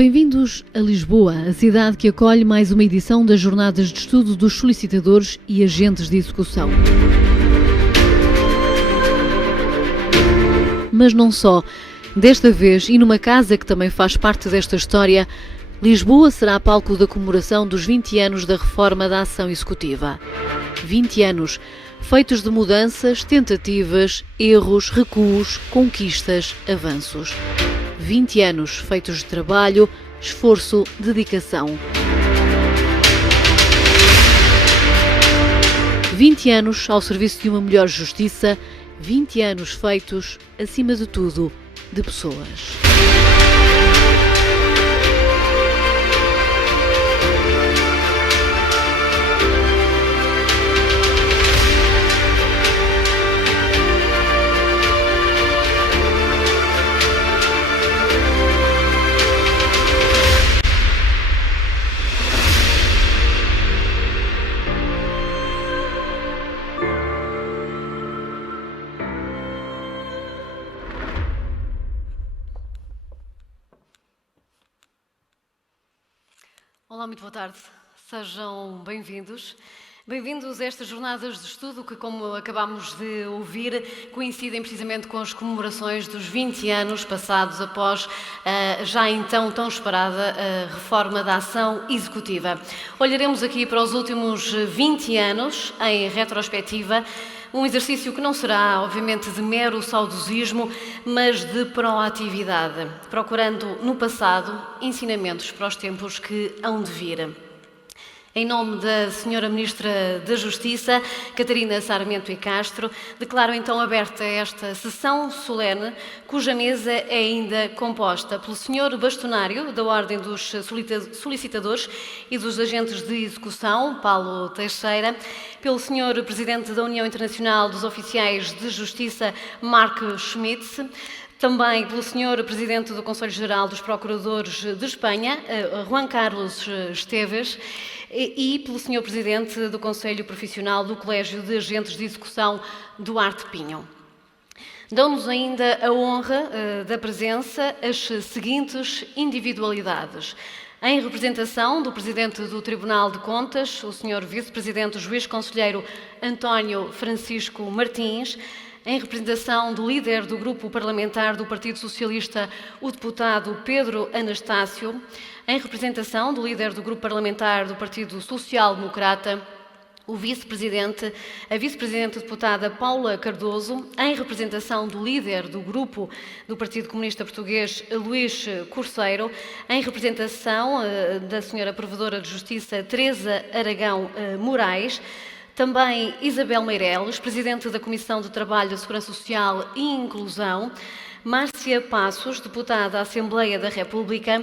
Bem-vindos a Lisboa, a cidade que acolhe mais uma edição das Jornadas de Estudo dos Solicitadores e Agentes de Execução. Mas não só. Desta vez, e numa casa que também faz parte desta história, Lisboa será palco da comemoração dos 20 anos da reforma da ação executiva. 20 anos, feitos de mudanças, tentativas, erros, recuos, conquistas, avanços. 20 anos feitos de trabalho, esforço, dedicação. 20 anos ao serviço de uma melhor justiça, 20 anos feitos, acima de tudo, de pessoas. Olá, muito boa tarde. Sejam bem-vindos. Bem-vindos a estas jornadas de estudo que, como acabámos de ouvir, coincidem precisamente com as comemorações dos 20 anos passados após a já então tão esperada reforma da ação executiva. Olharemos aqui para os últimos 20 anos em retrospectiva, um exercício que não será, obviamente, de mero saudosismo, mas de proatividade, procurando no passado ensinamentos para os tempos que hão de vir. Em nome da Sra. Ministra da Justiça, Catarina Sarmento e Castro, declaro então aberta esta sessão solene, cuja mesa é ainda composta pelo Sr. Bastonário da Ordem dos Solicitadores e dos Agentes de Execução, Paulo Teixeira, pelo Sr. Presidente da União Internacional dos Oficiais de Justiça, Mark Schmitz, também pelo Sr. Presidente do Conselho Geral dos Procuradores de Espanha, Juan Carlos Esteves, e pelo Sr. Presidente do Conselho Profissional do Colégio de Agentes de Execução, Duarte Pinho. Dão-nos ainda a honra da presença as seguintes individualidades. Em representação do Presidente do Tribunal de Contas, o Sr. Vice-Presidente Juiz Conselheiro António Francisco Martins, em representação do líder do Grupo Parlamentar do Partido Socialista, o deputado Pedro Anastácio, em representação do líder do Grupo Parlamentar do Partido Social Democrata, a vice-presidente deputada Paula Cardoso, em representação do líder do Grupo do Partido Comunista Português, Luís Corceiro, em representação da senhora Provedora de Justiça, Teresa Aragão Moraes, também Isabel Meireles, Presidente da Comissão de Trabalho, Segurança Social e Inclusão, Márcia Passos, Deputada da Assembleia da República,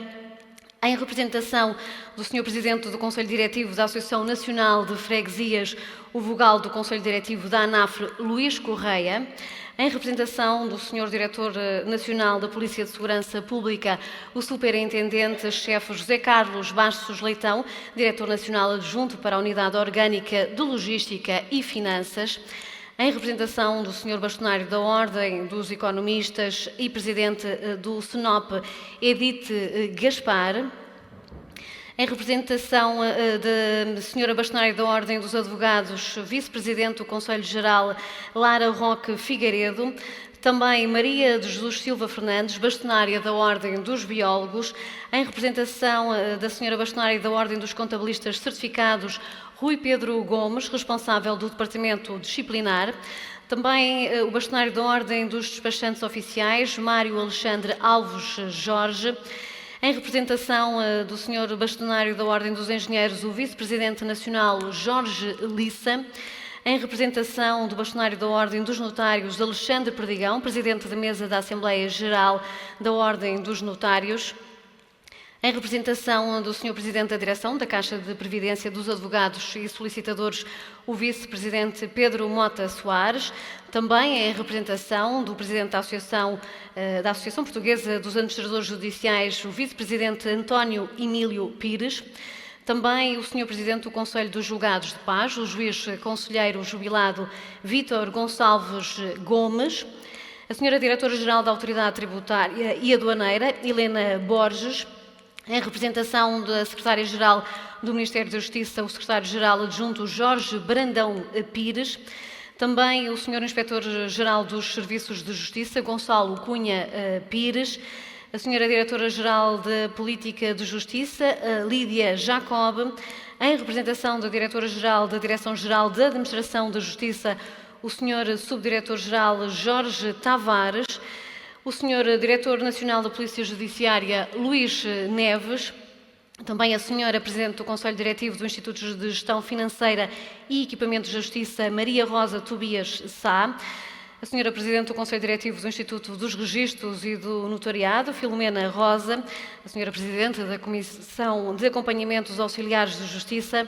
em representação do Sr. Presidente do Conselho Diretivo da Associação Nacional de Freguesias, o vogal do Conselho Diretivo da ANAFRE, Luís Correia, em representação do Sr. Diretor Nacional da Polícia de Segurança Pública, o Superintendente-Chefe José Carlos Bastos Leitão, Diretor Nacional Adjunto para a Unidade Orgânica de Logística e Finanças, em representação do Sr. Bastonário da Ordem dos Economistas e Presidente do SENOP, Edith Gaspar, em representação da Sra. Bastonária da Ordem dos Advogados, Vice-Presidente do Conselho Geral, Lara Roque Figueiredo, também Maria de Jesus Silva Fernandes, Bastonária da Ordem dos Biólogos, em representação da Sra. Bastonária da Ordem dos Contabilistas Certificados, Rui Pedro Gomes, responsável do Departamento Disciplinar, também o Bastonário da Ordem dos Despachantes Oficiais, Mário Alexandre Alves Jorge, em representação do Sr. Bastonário da Ordem dos Engenheiros, o Vice-Presidente Nacional Jorge Lissa, em representação do Bastonário da Ordem dos Notários, Alexandre Perdigão, Presidente da Mesa da Assembleia Geral da Ordem dos Notários, em representação do Sr. Presidente da Direção da Caixa de Previdência dos Advogados e Solicitadores, o Vice-Presidente Pedro Mota Soares, também em representação do Presidente da Associação Portuguesa dos Administradores Judiciais, o Vice-Presidente António Emílio Pires, também o Sr. Presidente do Conselho dos Julgados de Paz, o Juiz Conselheiro Jubilado Vítor Gonçalves Gomes, a Sra. Diretora-Geral da Autoridade Tributária e Aduaneira, Helena Borges, Em representação da Secretária-Geral do Ministério da Justiça, o Secretário-Geral Adjunto Jorge Brandão Pires. Também o Sr. Inspetor-Geral dos Serviços de Justiça, Gonçalo Cunha Pires. A Sra. Diretora-Geral de Política de Justiça, Lídia Jacob. Em representação da Diretora-Geral da Direção-Geral da Administração da Justiça, o Sr. Subdiretor-Geral Jorge Tavares. O Sr. Diretor Nacional da Polícia Judiciária, Luís Neves. Também a Sra. Presidente do Conselho Diretivo do Instituto de Gestão Financeira e Equipamentos de Justiça, Maria Rosa Tobias Sá. A Sra. Presidente do Conselho Diretivo do Instituto dos Registros e do Notariado, Filomena Rosa. A Sra. Presidente da Comissão de Acompanhamento dos Auxiliares de Justiça,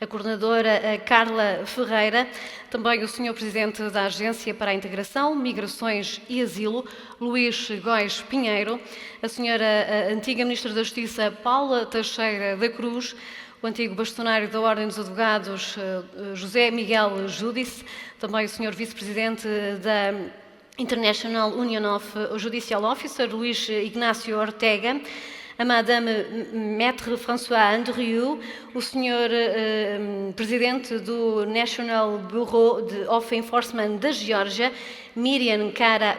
a coordenadora Carla Ferreira, também o Sr. Presidente da Agência para a Integração, Migrações e Asilo, Luís Góis Pinheiro, a Sra. Antiga Ministra da Justiça, Paula Teixeira da Cruz, o antigo bastonário da Ordem dos Advogados, José Miguel Júdice, também o Sr. Vice-Presidente da International Union of Judicial Officers, Luís Ignácio Ortega, a Madame Maître François Andrieu, o Sr. Presidente do National Bureau of Enforcement da Geórgia, Miriam Kara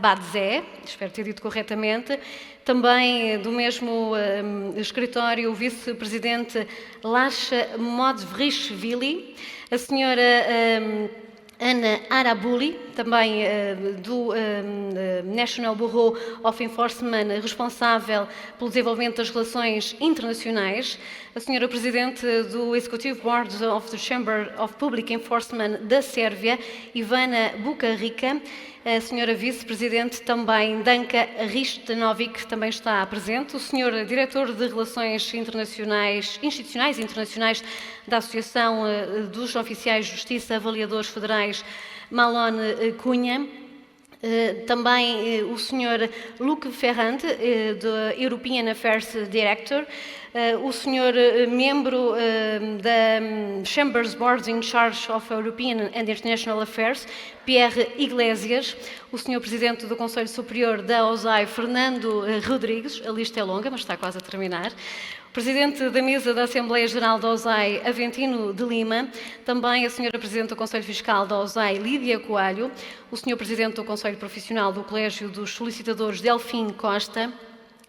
Badze, espero ter dito corretamente, também do mesmo escritório, o Vice-Presidente Lasha Modvrishvili, a Sra. Ana Arabuli, também do National Bureau of Enforcement, responsável pelo desenvolvimento das relações internacionais, a Sra. Presidente do Executive Board of the Chamber of Public Enforcement da Sérvia, Ivana Bukarica, a Sra. Vice-Presidente também, Danka Ristanovic, também está presente, o Sr. Diretor de Relações Institucionais e Internacionais da Associação dos Oficiais de Justiça Avaliadores Federais, Malone Cunha, também o Sr. Luc Ferrand, do European Affairs Director, o Sr. Membro da Chambers Board in Charge of European and International Affairs, Pierre Iglesias, o Sr. Presidente do Conselho Superior da OSAI, Fernando Rodrigues, a lista é longa, mas está quase a terminar, Presidente da Mesa da Assembleia Geral da OSAI, Aventino de Lima, também a Sra. Presidente do Conselho Fiscal da OSAI, Lídia Coelho, o Sr. Presidente do Conselho Profissional do Colégio dos Solicitadores, Delfim Costa,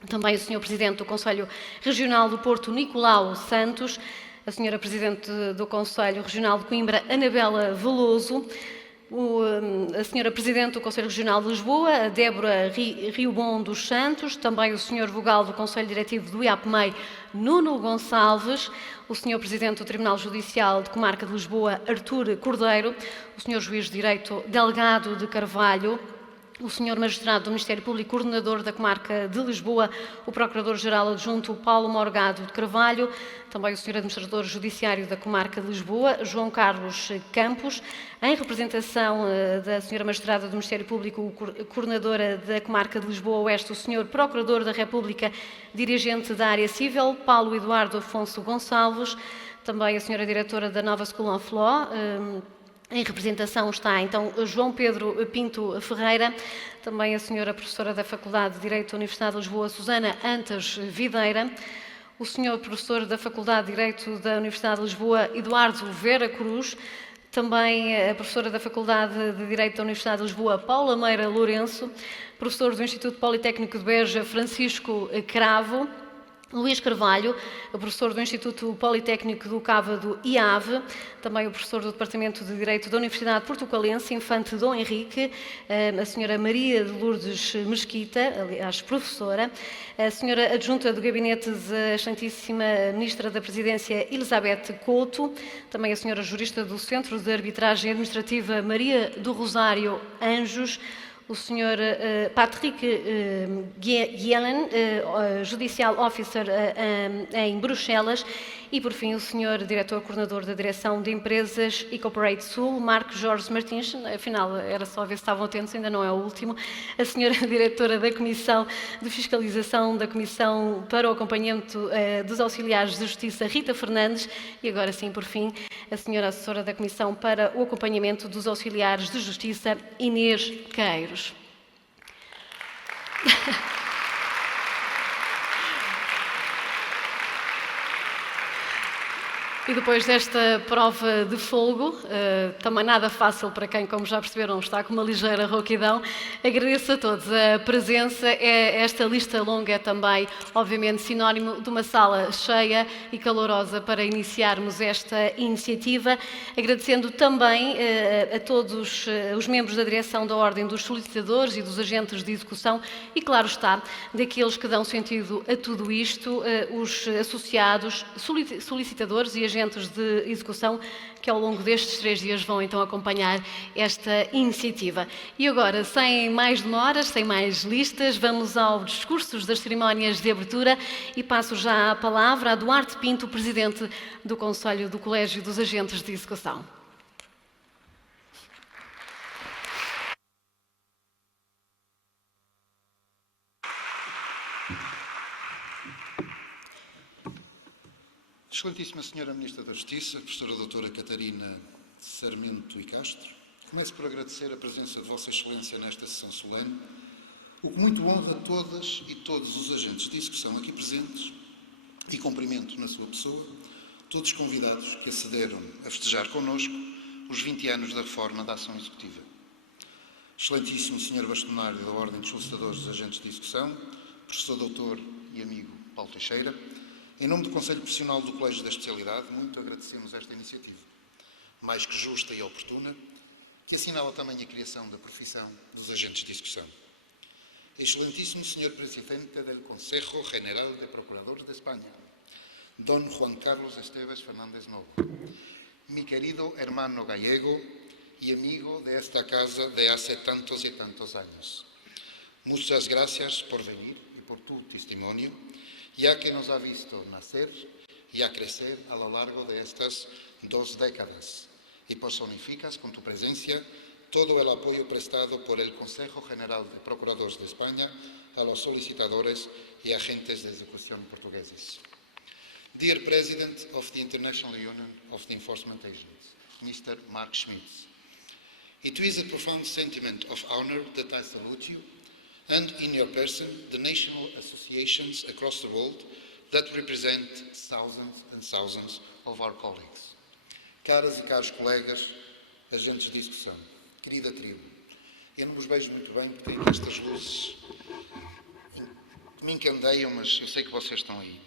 também o Sr. Presidente do Conselho Regional do Porto, Nicolau Santos, a Sra. Presidente do Conselho Regional de Coimbra, Anabela Veloso, a Sra. Presidente do Conselho Regional de Lisboa, a Débora Riobon dos Santos, também o Sr. Vogal do Conselho Diretivo do IAPMEI, Nuno Gonçalves, o Sr. Presidente do Tribunal Judicial de Comarca de Lisboa, Artur Cordeiro, o Sr. Juiz de Direito Delgado de Carvalho, o Sr. Magistrado do Ministério Público, Coordenador da Comarca de Lisboa, o Procurador-Geral Adjunto Paulo Morgado de Carvalho, também o Sr. Administrador Judiciário da Comarca de Lisboa, João Carlos Campos, em representação da Sra. Magistrada do Ministério Público, Coordenadora da Comarca de Lisboa Oeste, o Sr. Procurador da República, Dirigente da Área Civil, Paulo Eduardo Afonso Gonçalves, também a Sra. Diretora da Nova School of Law. Em representação está, então, João Pedro Pinto Ferreira, também a Sra. Professora da Faculdade de Direito da Universidade de Lisboa, Susana Antas Videira, o Sr. Professor da Faculdade de Direito da Universidade de Lisboa, Eduardo Vera Cruz, também a Professora da Faculdade de Direito da Universidade de Lisboa, Paula Meira Lourenço, Professor do Instituto Politécnico de Beja, Francisco Cravo, Luís Carvalho, o professor do Instituto Politécnico do Cávado IAV, também o professor do Departamento de Direito da Universidade Portucalense, Infante Dom Henrique, a senhora Maria de Lourdes Mesquita, aliás, professora, a senhora adjunta do Gabinete da Excelentíssima Ministra da Presidência, Elizabeth Couto, também a senhora jurista do Centro de Arbitragem Administrativa, Maria do Rosário Anjos, o Sr. Patrick Gielen, Judicial Officer em Bruxelas, e, por fim, o Sr. Diretor-Coordenador da Direção de Empresas e Corporate Sul, Marco Jorge Martins, afinal era só ver se estavam atentos, ainda não é o último, a Sra. Diretora da Comissão de Fiscalização da Comissão para o Acompanhamento dos Auxiliares de Justiça, Rita Fernandes, e agora sim, por fim, a Sra. Assessora da Comissão para o Acompanhamento dos Auxiliares de Justiça, Inês Queiros. E depois desta prova de fogo, também nada fácil para quem, como já perceberam, está com uma ligeira rouquidão, agradeço a todos a presença. Esta lista longa é também, obviamente, sinónimo de uma sala cheia e calorosa para iniciarmos esta iniciativa, agradecendo também a todos os membros da direção da Ordem dos Solicitadores e dos Agentes de Execução e, claro está, daqueles que dão sentido a tudo isto, os associados, solicitadores e agentes de execução que ao longo destes 3 dias vão então acompanhar esta iniciativa. E agora, sem mais demoras, sem mais listas, vamos aos discursos das cerimónias de abertura e passo já a palavra a Duarte Pinto, Presidente do Conselho do Colégio dos Agentes de Execução. Excelentíssima Senhora Ministra da Justiça, Professora Doutora Catarina Sarmento e Castro, começo por agradecer a presença de Vossa Excelência nesta sessão solene, o que muito honra todas e todos os agentes de execução aqui presentes e cumprimento na sua pessoa todos os convidados que acederam a festejar connosco os 20 anos da reforma da ação executiva. Excelentíssimo Senhor Bastonário da Ordem dos Solicitadores dos Agentes de Execução, Professor Doutor e amigo Paulo Teixeira, em nome do Conselho Profissional do Colégio da Especialidade, muito agradecemos esta iniciativa, mais que justa e oportuna, que assinala também a criação da profissão dos agentes de execução. Excelentíssimo Senhor Presidente del Consejo General de Procuradores de España, Don Juan Carlos Esteves Fernández Novo, mi querido hermano gallego y amigo de esta casa de hace tantos y tantos años. Muchas gracias por venir y por tu testimonio, ya que nos ha visto nacer y a crecer a lo largo de estas 2 décadas y personificas con tu presencia todo el apoyo prestado por el Consejo General de Procuradores de España a los solicitadores y agentes de ejecución portugueses. Dear President of the International Union of the Enforcement Agents, Mr. Mark Schmitz, it is a profound sentiment of honor that I salute you and in your person, the national associations across the world that represent thousands and thousands of our colleagues. Caras e caros colegas, agentes de execução, querida tribo, eu não vos vejo muito bem porque tenho estas luzes que me encandeiam, mas eu sei que vocês estão aí.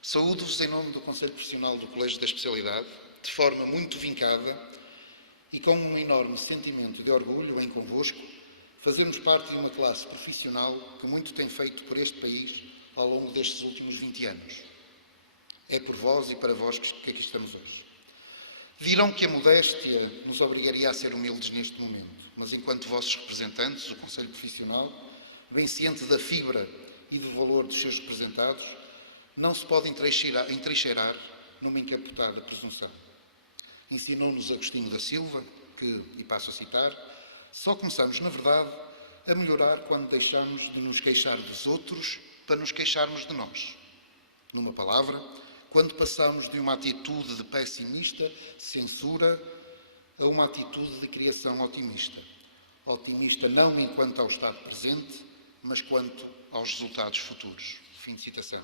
Saúdo-vos em nome do Conselho Profissional do Colégio da Especialidade, de forma muito vincada e com um enorme sentimento de orgulho em convosco, fazemos parte de uma classe profissional que muito tem feito por este país ao longo destes últimos 20 anos. É por vós e para vós que aqui estamos hoje. Dirão que a modéstia nos obrigaria a ser humildes neste momento, mas enquanto vossos representantes, o Conselho Profissional, bem ciente da fibra e do valor dos seus representados, não se pode entrincheirar numa encapotada presunção. Ensinou-nos Agostinho da Silva, que, e passo a citar, só começamos, na verdade, a melhorar quando deixamos de nos queixar dos outros para nos queixarmos de nós. Numa palavra, quando passamos de uma atitude de pessimista, censura, a uma atitude de criação otimista. Otimista não enquanto ao estado presente, mas quanto aos resultados futuros. Fim de citação.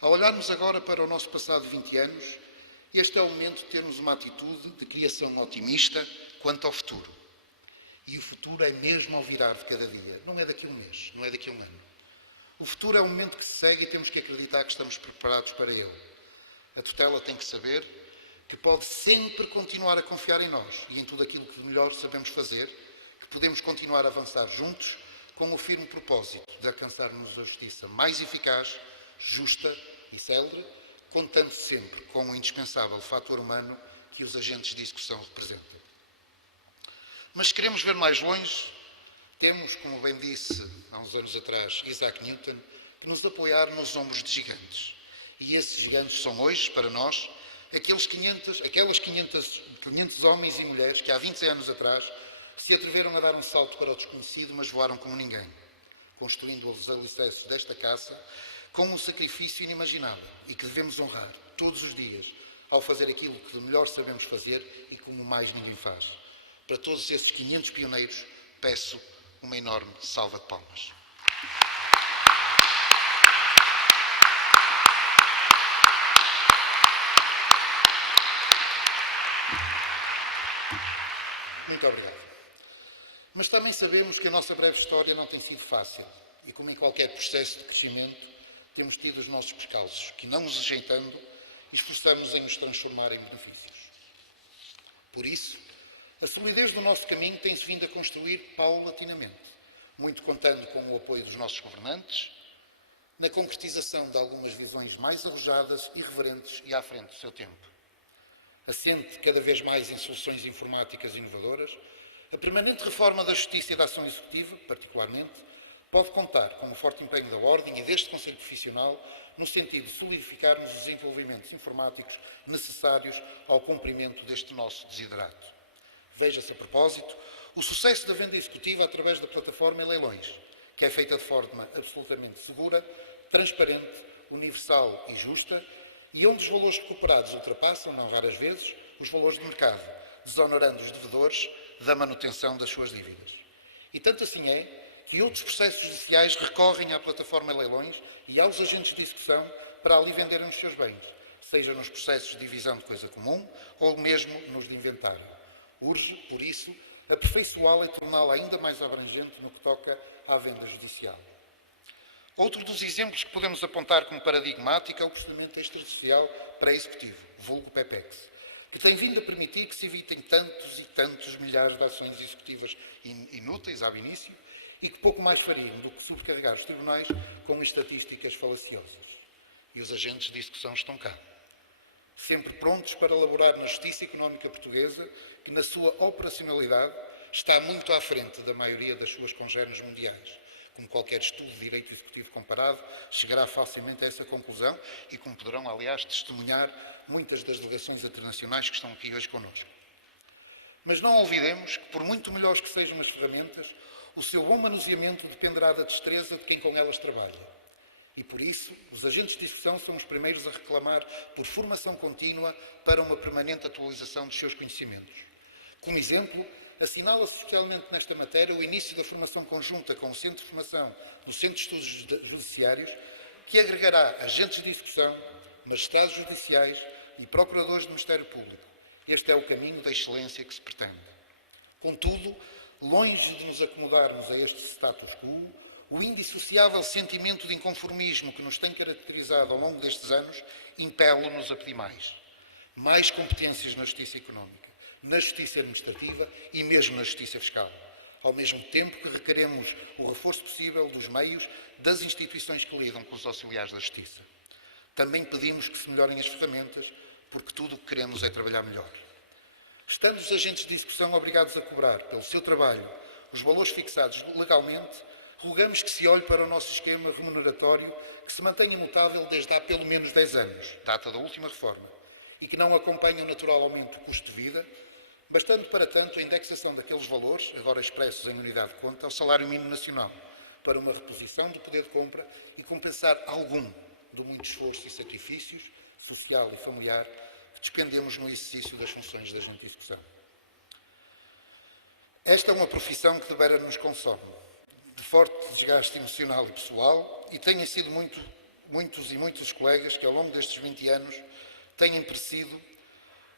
Ao olharmos agora para o nosso passado de 20 anos, este é o momento de termos uma atitude de criação otimista quanto ao futuro. E o futuro é mesmo ao virar de cada dia. Não é daqui a um mês, não é daqui a um ano. O futuro é um momento que se segue e temos que acreditar que estamos preparados para ele. A tutela tem que saber que pode sempre continuar a confiar em nós e em tudo aquilo que melhor sabemos fazer, que podemos continuar a avançar juntos com o firme propósito de alcançarmos a justiça mais eficaz, justa e célere, contando sempre com o indispensável fator humano que os agentes de execução representam. Mas se queremos ver mais longe, temos, como bem disse há uns anos atrás Isaac Newton, que nos apoiar nos ombros de gigantes. E esses gigantes são hoje, para nós, aqueles 500 homens e mulheres que há 20 anos atrás se atreveram a dar um salto para o desconhecido, mas voaram como ninguém, construindo os alicerces desta casa com um sacrifício inimaginável e que devemos honrar todos os dias ao fazer aquilo que melhor sabemos fazer e como mais ninguém faz. Para todos esses 500 pioneiros, peço uma enorme salva de palmas. Muito obrigado. Mas também sabemos que a nossa breve história não tem sido fácil e, como em qualquer processo de crescimento, temos tido os nossos percalços, que, não nos ajeitando, esforçamos em nos transformar em benefícios. Por isso, a solidez do nosso caminho tem-se vindo a construir paulatinamente, muito contando com o apoio dos nossos governantes, na concretização de algumas visões mais arrojadas, irreverentes e à frente do seu tempo. Assente cada vez mais em soluções informáticas inovadoras, a permanente reforma da Justiça e da Ação Executiva, particularmente, pode contar com o forte empenho da Ordem e deste Conselho Profissional no sentido de solidificarmos os desenvolvimentos informáticos necessários ao cumprimento deste nosso desiderato. Veja-se a propósito o sucesso da venda executiva através da plataforma em leilões, que é feita de forma absolutamente segura, transparente, universal e justa, e onde os valores recuperados ultrapassam, não raras vezes, os valores de mercado, desonorando os devedores da manutenção das suas dívidas. E tanto assim é que outros processos judiciais recorrem à plataforma em leilões e aos agentes de execução para ali venderem os seus bens, seja nos processos de divisão de coisa comum ou mesmo nos de inventário. Urge, por isso, aperfeiçoá-la e torná-la ainda mais abrangente no que toca à venda judicial. Outro dos exemplos que podemos apontar como paradigmático é o procedimento extrajudicial pré-executivo, vulgo PEPEX, que tem vindo a permitir que se evitem tantos e tantos milhares de ações executivas inúteis ao início e que pouco mais fariam do que sobrecarregar os tribunais com estatísticas falaciosas. E os agentes de execução estão cá, sempre prontos para elaborar na justiça económica portuguesa, que na sua operacionalidade está muito à frente da maioria das suas congêneres mundiais. Como qualquer estudo de direito executivo comparado, chegará facilmente a essa conclusão e como poderão, aliás, testemunhar muitas das delegações internacionais que estão aqui hoje connosco. Mas não olvidemos que, por muito melhores que sejam as ferramentas, o seu bom manuseamento dependerá da destreza de quem com elas trabalha. E por isso, os agentes de execução são os primeiros a reclamar por formação contínua para uma permanente atualização dos seus conhecimentos. Como exemplo, assinala-se oficialmente nesta matéria o início da formação conjunta com o Centro de Formação do Centro de Estudos Judiciários, que agregará agentes de execução, magistrados judiciais e procuradores do Ministério Público. Este é o caminho da excelência que se pretende. Contudo, longe de nos acomodarmos a este status quo, o indissociável sentimento de inconformismo que nos tem caracterizado ao longo destes anos impele-nos a pedir mais. Mais competências na justiça económica, na justiça administrativa e mesmo na justiça fiscal. Ao mesmo tempo que requeremos o reforço possível dos meios das instituições que lidam com os auxiliares da justiça. Também pedimos que se melhorem as ferramentas, porque tudo o que queremos é trabalhar melhor. Estando os agentes de execução obrigados a cobrar, pelo seu trabalho, os valores fixados legalmente, rogamos que se olhe para o nosso esquema remuneratório, que se mantém imutável desde há pelo menos 10 anos, data da última reforma, e que não acompanha o natural aumento do custo de vida, bastando para tanto a indexação daqueles valores, agora expressos em unidade de conta, ao salário mínimo nacional, para uma reposição do poder de compra e compensar algum do muito esforço e sacrifícios, social e familiar, que despendemos no exercício das funções da agente de execução. Esta é uma profissão que devera nos consome, de forte desgaste emocional e pessoal, e têm sido muitos colegas que ao longo destes 20 anos têm perecido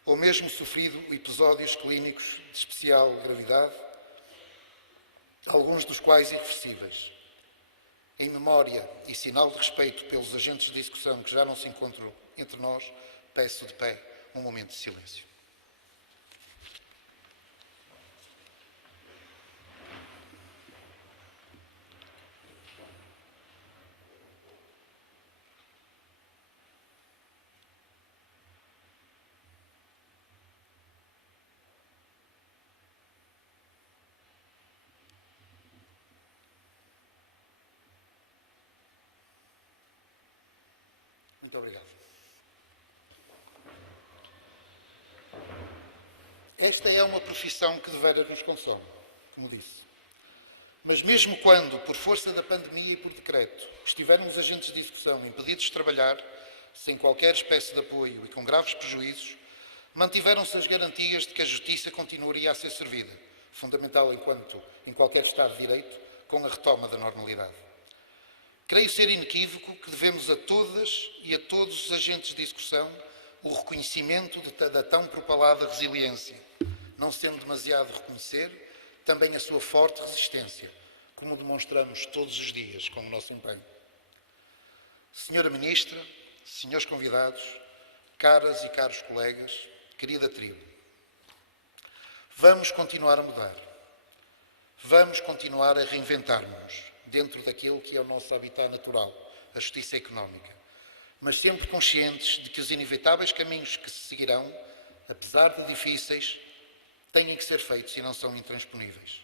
ou mesmo sofrido episódios clínicos de especial gravidade, alguns dos quais irreversíveis. Em memória e sinal de respeito pelos agentes de execução que já não se encontram entre nós, peço de pé um momento de silêncio. Muito obrigado. Esta é uma profissão que devera nos consome, como disse. Mas mesmo quando, por força da pandemia e por decreto, estiveram os agentes de execução impedidos de trabalhar, sem qualquer espécie de apoio e com graves prejuízos, mantiveram-se as garantias de que a justiça continuaria a ser servida, fundamental em qualquer Estado de Direito, com a retoma da normalidade. Creio ser inequívoco que devemos a todas e a todos os agentes de execução o reconhecimento da tão propalada resiliência, não sendo demasiado reconhecer também a sua forte resistência, como demonstramos todos os dias com o nosso empenho. Senhora Ministra, senhores convidados, caras e caros colegas, querida tribo, vamos continuar a mudar. Vamos continuar a reinventar-nos dentro daquilo que é o nosso habitat natural, a justiça económica, mas sempre conscientes de que os inevitáveis caminhos que se seguirão, apesar de difíceis, têm que ser feitos e não são intransponíveis.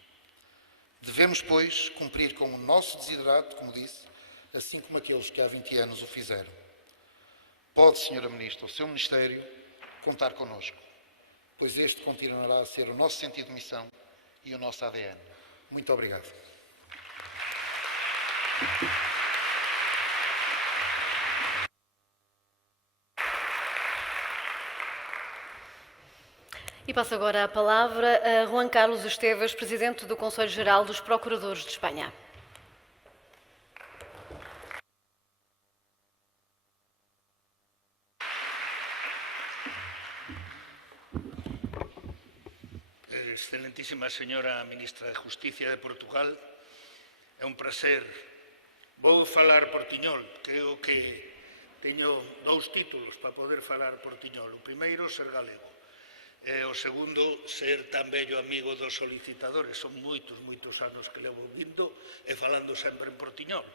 Devemos, pois, cumprir com o nosso desiderato, como disse, assim como aqueles que há 20 anos o fizeram. Pode, Senhora Ministra, o seu Ministério contar connosco, pois este continuará a ser o nosso sentido de missão e o nosso ADN. Muito obrigado. E passo agora a palavra a Juan Carlos Esteves, Presidente do Conselho Geral dos Procuradores de Espanha. Excelentísima señora Ministra de Justicia de Portugal, é un prazer. Vou falar portiñol, creo que teño dous títulos para poder falar portiñol. O primeiro, ser galego. E o segundo, ser tan bello amigo dos solicitadores. Son moitos anos que levo vindo e falando sempre en portiñol.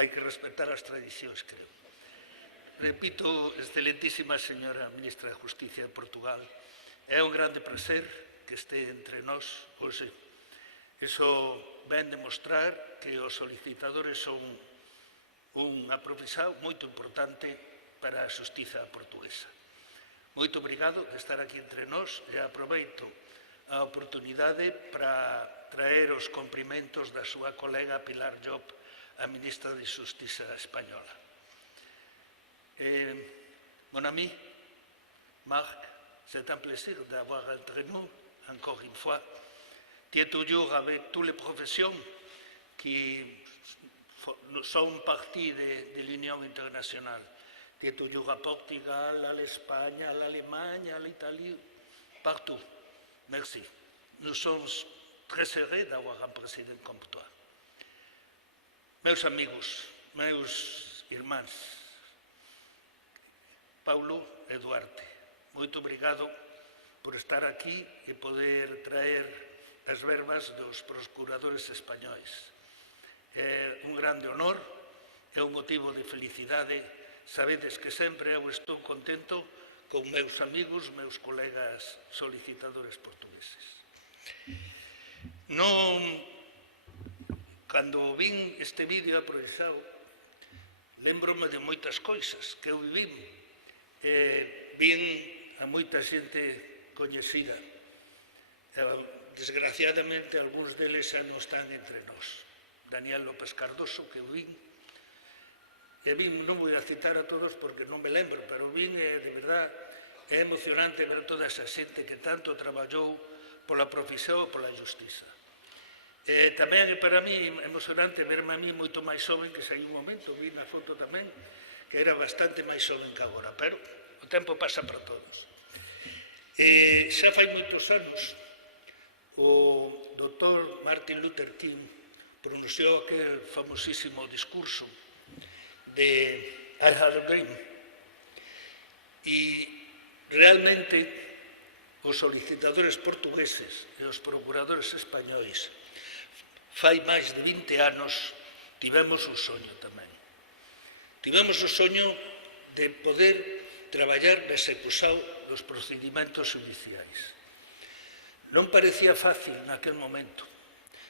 Hai que respetar as tradicións, creo. Repito, excelentísima señora Ministra de Justicia de Portugal, é un grande prazer que este entre nós hoxe. Iso ven demostrar que os solicitadores son unha profesión moito importante para a xustiza portuguesa. Moito obrigado de estar aquí entre nós e aproveito a oportunidade para traer os cumprimentos da súa colega Pilar Llop, a Ministra de Xustiza española. Mon ami, Marc, c'est un plaisir d'avoir entre nous encore une fois. Tu es toujours avec toutes les professions qui sont partie de l'Union internationale. Tu es toujours à Portugal, à l'Espagne, à l'Allemagne, à l'Italie, partout. Merci. Nous sommes très heureux d'avoir un président comme toi. Meus amigos, meus irmãos, Paulo e Duarte, muito obrigado por estar aquí e poder traer as verbas dos procuradores españois. É un grande honor, é un motivo de felicidade. Sabedes que sempre eu estou contento con meus amigos, meus colegas solicitadores portugueses. Cando vin este vídeo aproxado, lembro-me de moitas coisas que eu vivín. Vin a moita xente coñecida. Desgraciadamente, algúns deles xa non están entre nós. Daniel López Cardoso, que vin, non vou a citar a todos porque non me lembro, pero vin, de verdad, é emocionante ver toda esa xente que tanto traballou pola profesión e pola justiza. Tamén é para mí emocionante verme a mí moito máis xoven que xa hai un momento, vi na foto tamén, que era bastante máis xoven que agora, pero o tempo pasa para todos. Xa fai moitos anos o Dr. Martin Luther King pronunciou aquel famosísimo discurso de I Have a Dream, e realmente os solicitadores portugueses e os procuradores españois fai máis de 20 anos tivemos un soño tamén. Tivemos o soño de poder traballar na execución dos procedimentos judiciais. Non parecía fácil naquel momento,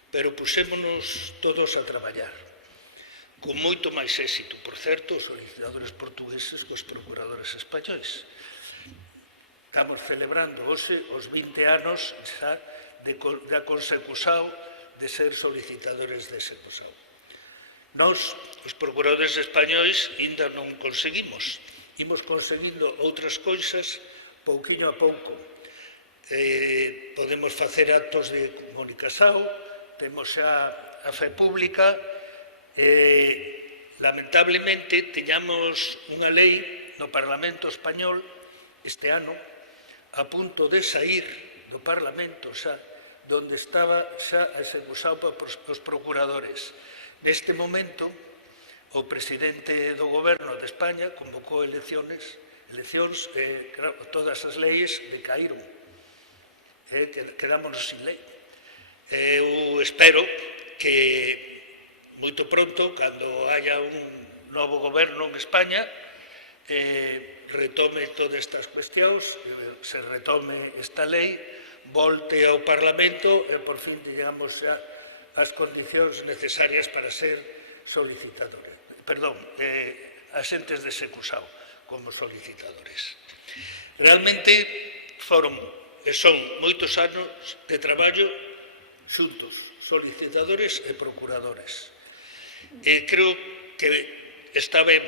pero puxémonos todos a traballar, con moito máis éxito, por certo, os solicitadores portugueses cos procuradores españois. Estamos celebrando hoxe os 20 anos xa da consecución de ser solicitadores de execución. Nós, os procuradores españois, ainda non conseguimos. Imos conseguindo outras cousas pouquiño a pouco. Podemos facer actos de comunicación, temos xa a fe pública, lamentablemente teñamos unha lei no Parlamento español este ano a punto de sair do Parlamento xa, donde estaba xa executado por os procuradores. Neste momento, o presidente do Goberno de España convocou eleccións e, claro, todas as leis decaíron. Quedámonos sin lei. Eu espero que moito pronto, cando haya un novo goberno en España, retome todas estas cuestións, se retome esta lei, volte ao Parlamento e por fin digamos xa as condicións necesarias para ser solicitadores. Perdón, axentes de execusao como solicitadores. Realmente foron e son moitos anos de traballo xuntos, solicitadores e procuradores. Creo que está ben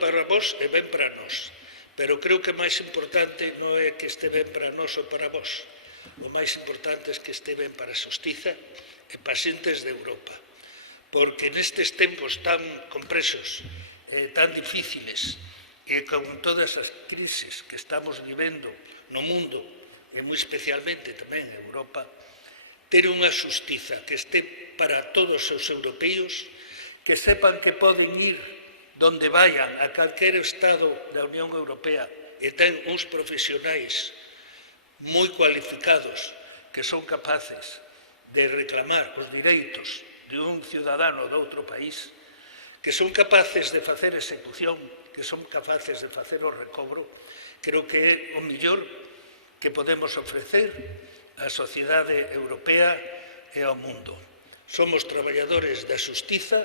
para vos e ben para nós, pero creo que o máis importante non é que este ben para nós ou para vos. O máis importante é que este ben para a xustiza e para as xentes de Europa, porque nestes tempos tan complexos, tan difíciles, e con todas as crises que estamos vivendo no mundo, e moi especialmente tamén en Europa, ter unha xustiza que este para todos os europeos, que sepan que poden ir donde vayan a calquer estado da Unión Europea e ten uns profesionais moi cualificados que son capaces de reclamar os direitos de un ciudadano de outro país, que son capaces de facer execución, que son capaces de facer o recobro, creo que é o mellor que podemos ofrecer á sociedade europea e ao mundo. Somos traballadores da xustiza,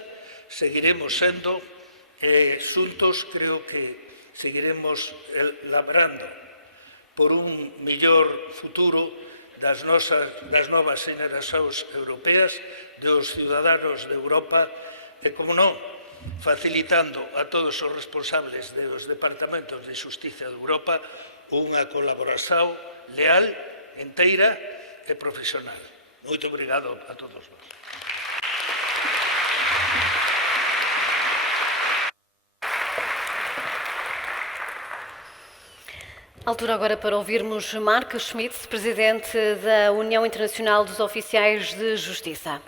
seguiremos sendo, e xuntos creo que seguiremos labrando por un mellor futuro das novas xeracións europeas, dos ciudadanos de Europa, e, como non, facilitando a todos os responsables dos departamentos de xustiza de Europa unha colaboración leal, enteira e profesional. Moito obrigado a todos vos. Altura agora para ouvirmos Mark Schmidt, presidente da União Internacional dos Oficiais de Justiça.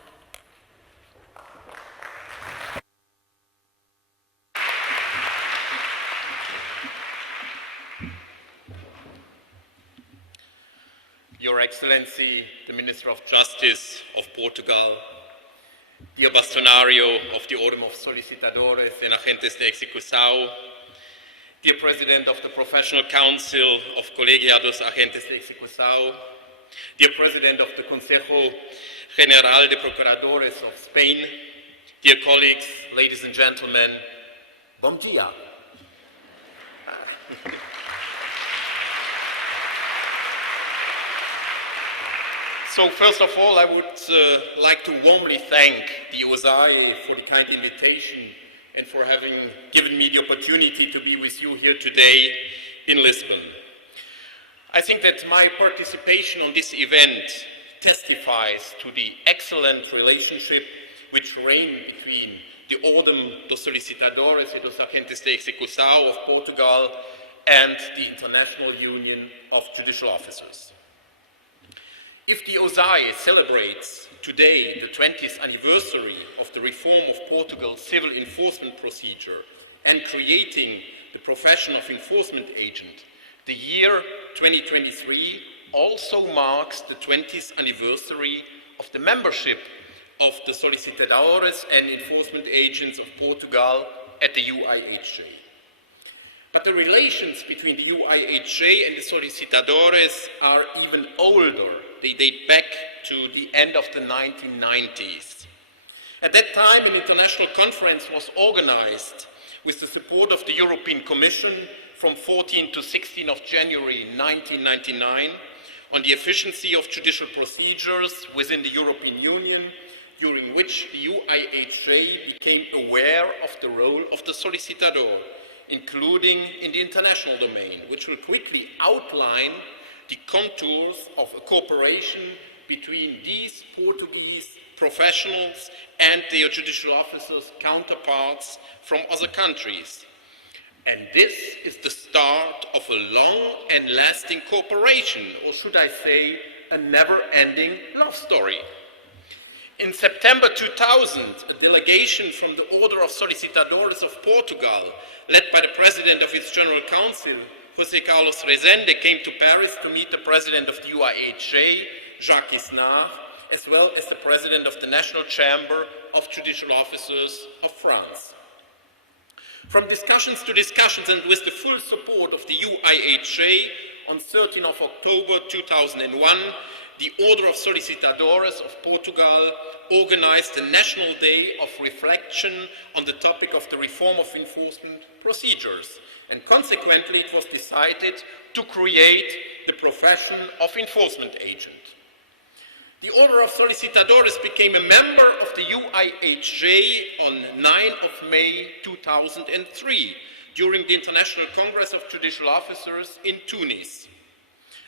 Your Excellency, the Minister of Justice of Portugal, dear Bastonario of the Ordem of Solicitadores and Agentes de Execução, dear President of the Professional Council of Colegiados Agentes de Execução, dear President of the Consejo General de Procuradores of Spain, dear colleagues, ladies and gentlemen, bom dia. So first of all, I would like to warmly thank the OSAE for the kind invitation and for having given me the opportunity to be with you here today in Lisbon. I think that my participation on this event testifies to the excellent relationship which reigned between the Ordem dos Solicitadores e dos Agentes de Execução of Portugal and the International Union of Judicial Officers. If the OSAE celebrates today the 20th anniversary of the reform of Portugal's civil enforcement procedure and creating the profession of enforcement agent, the year 2023 also marks the 20th anniversary of the membership of the Solicitadores and Enforcement Agents of Portugal at the UIHJ. But the relations between the UIHJ and the Solicitadores are even older. They date back to the end of the 1990s. At that time, an international conference was organized with the support of the European Commission from 14 to 16 of January 1999 on the efficiency of judicial procedures within the European Union, during which the UIHJ became aware of the role of the Solicitador, including in the international domain, which will quickly outline the contours of a cooperation between these Portuguese professionals and their judicial officers' counterparts from other countries. And this is the start of a long and lasting cooperation, or should I say, a never-ending love story. In September 2000, a delegation from the Order of Solicitadores of Portugal, led by the President of its General Council, José Carlos Rezende, came to Paris to meet the President of the UIHJ, Jacques Isnard, as well as the President of the National Chamber of Judicial Officers of France. From discussions to discussions, and with the full support of the UIHJ, on 13 of October 2001, the Order of Solicitadores of Portugal organized a National Day of Reflection on the topic of the reform of enforcement procedures, and consequently it was decided to create the profession of enforcement agent. The Order of Solicitadores became a member of the UIHJ on 9 of May 2003 during the International Congress of Judicial Officers in Tunis.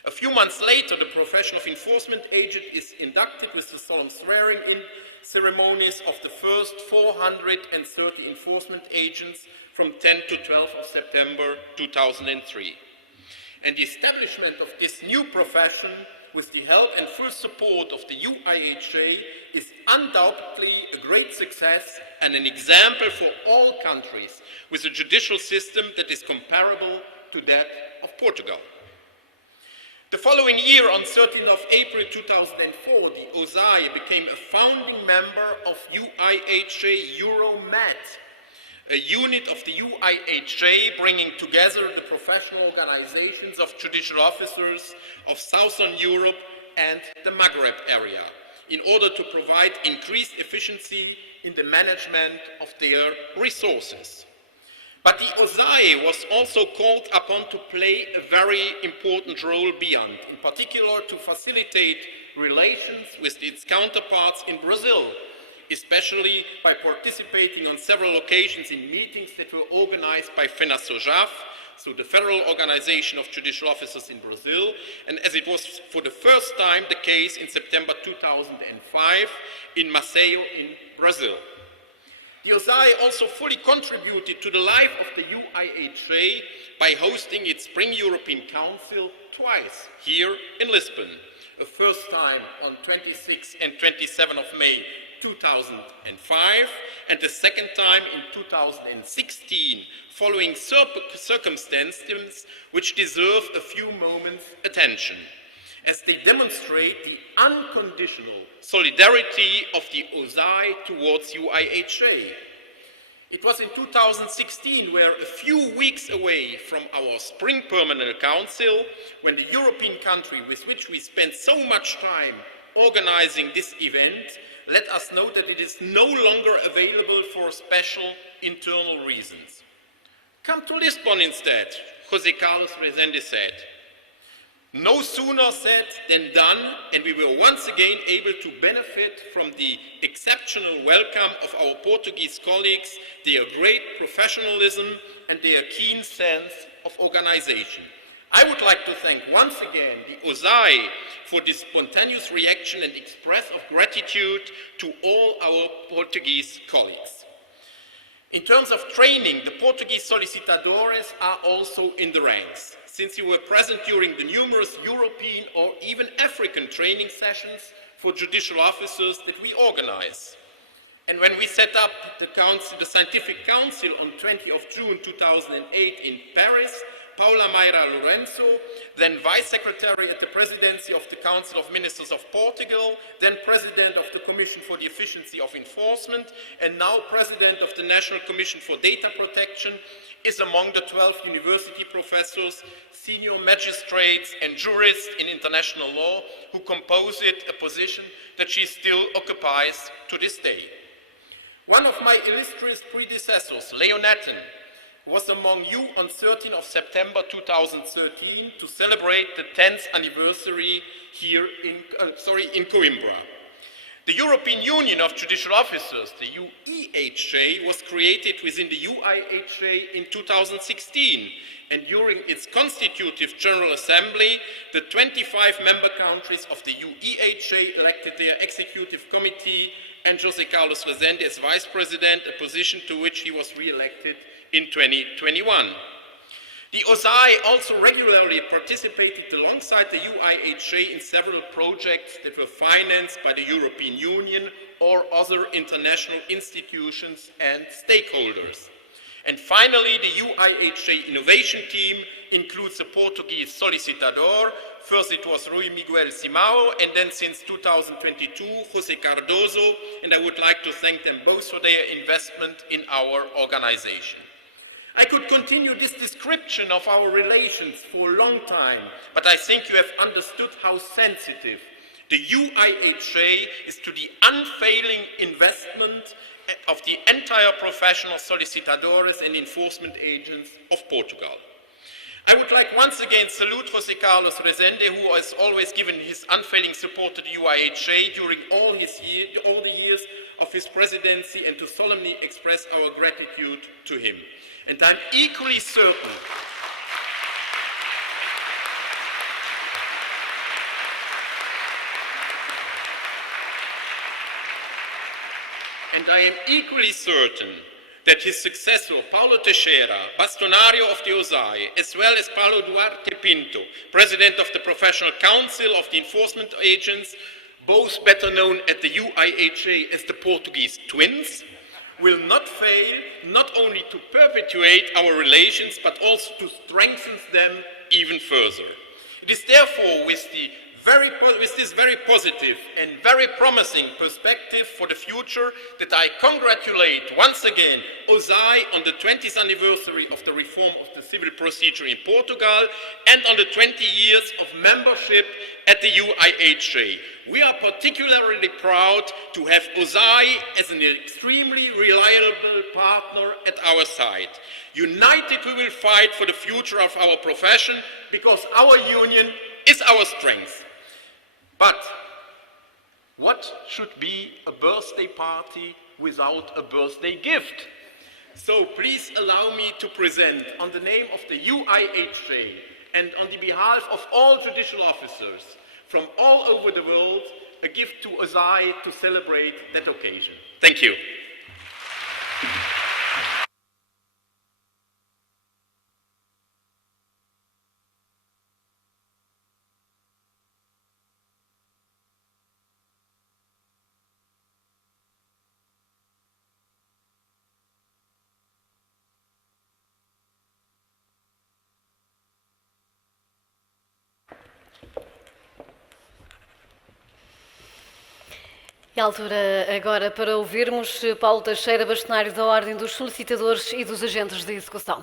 A few months later, the profession of enforcement agent is inducted with the solemn swearing-in ceremonies of the first 430 enforcement agents from 10 to 12 of September 2003. And the establishment of this new profession with the help and full support of the UIHJ is undoubtedly a great success and an example for all countries with a judicial system that is comparable to that of Portugal. The following year, on 13th of April 2004, the OSAI became a founding member of UIHJ Euromed, a unit of the UIHJ bringing together the professional organizations of judicial officers of Southern Europe and the Maghreb area, in order to provide increased efficiency in the management of their resources. But the OSAI was also called upon to play a very important role beyond, in particular to facilitate relations with its counterparts in Brazil, especially by participating on several occasions in meetings that were organized by FENASOJAF, so the Federal Organization of Judicial Officers in Brazil, and as it was for the first time the case in September 2005 in Maceió in Brazil. The OSAI also fully contributed to the life of the UIHJ by hosting its Spring European Council twice here in Lisbon, the first time on 26 and 27 of May 2005, and the second time in 2016, following circumstances which deserve a few moments' attention, as they demonstrate the unconditional solidarity of the OSAI towards UIHJ. It was in 2016, where a few weeks away from our Spring Permanent Council, when the European country with which we spent so much time organizing this event let us know that it is no longer available for special internal reasons. Come to Lisbon instead, José Carlos Rezende said. No sooner said than done, and we were once again able to benefit from the exceptional welcome of our Portuguese colleagues, their great professionalism, and their keen sense of organization. I would like to thank once again the OSAI for this spontaneous reaction and express of gratitude to all our Portuguese colleagues. In terms of training, the Portuguese solicitadores are also in the ranks, since you were present during the numerous European or even African training sessions for judicial officers that we organize. And when we set up the Scientific Council on 20th of June 2008 in Paris, Paula Mayra Lorenzo, then Vice Secretary at the Presidency of the Council of Ministers of Portugal, then President of the Commission for the Efficiency of Enforcement, and now President of the National Commission for Data Protection, is among the 12 university professors, senior magistrates, and jurists in international law who compose it, a position that she still occupies to this day. One of my illustrious predecessors, Leo Nathan, was among you on 13th of September 2013 to celebrate the 10th anniversary here in Coimbra. The European Union of Judicial Officers, the UEHJ, was created within the UIHJ in 2016, and during its constitutive General Assembly, the 25 member countries of the UEHJ elected their executive committee and José Carlos Rezende as Vice President, a position to which he was re-elected in 2021. The OSAI also regularly participated alongside the UIHA in several projects that were financed by the European Union or other international institutions and stakeholders. And finally, the UIHA innovation team includes the Portuguese Solicitador. First it was Rui Miguel Simão, and then since 2022, José Cardoso, and I would like to thank them both for their investment in our organization. I could continue this description of our relations for a long time, but I think you have understood how sensitive the UIHA is to the unfailing investment of the entire professional solicitadores and enforcement agents of Portugal. I would like once again salute José Carlos Rezende, who has always given his unfailing support to the UIHA during all the years of his presidency, and to solemnly express our gratitude to him. And I'm equally certain that his successor, Paulo Teixeira, Bastonario of the OSAI, as well as Paulo Duarte Pinto, President of the Professional Council of the Enforcement Agents, both better known at the UIHA as the Portuguese twins, will not fail not only to perpetuate our relations, but also to strengthen them even further. It is therefore with this very positive and very promising perspective for the future that I congratulate once again OSAI on the 20th anniversary of the reform of the civil procedure in Portugal and on the 20 years of membership at the UIHA. We are particularly proud to have OSAI as an extremely reliable partner at our side. United we will fight for the future of our profession, because our union is our strength. But what should be a birthday party without a birthday gift? So please allow me to present, on the name of the UIHA and on the behalf of all judicial officers from all over the world, a gift to OSAI to celebrate that occasion. Thank you. É a altura agora para ouvirmos Paulo Teixeira, bastonário da Ordem dos Solicitadores e dos Agentes de Execução.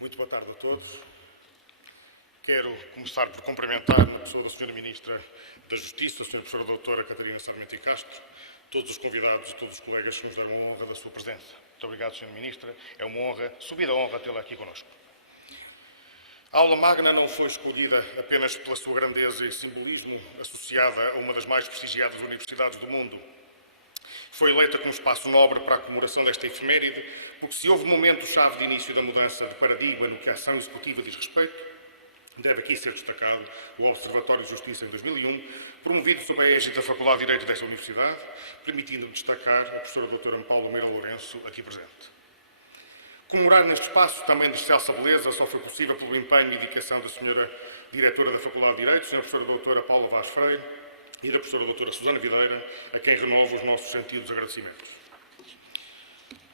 Muito boa tarde a todos. Quero começar por cumprimentar, na pessoa da Sra. Ministra da Justiça, a Sra. Professora Doutora Catarina Sarmento e Castro, todos os convidados e todos os colegas que nos deram a honra da sua presença. Muito obrigado, Sra. Ministra. É uma honra, subida honra, tê-la aqui connosco. A aula magna não foi escolhida apenas pela sua grandeza e simbolismo associada a uma das mais prestigiadas universidades do mundo. Foi eleita como espaço nobre para a comemoração desta efeméride, porque se houve momento-chave de início da mudança de paradigma no que a ação executiva diz respeito, deve aqui ser destacado o Observatório de Justiça em 2001, promovido sob a égide da Faculdade de Direito desta Universidade, permitindo-me destacar a professora doutora Ana Paula Meira Lourenço, aqui presente. Comemorar neste espaço, também de excelsa beleza, só foi possível pelo empenho e dedicação da senhora Diretora da Faculdade de Direito, senhora professora doutora Paula Vaz Freire, e da professora doutora Susana Videira, a quem renovo os nossos sentidos agradecimentos.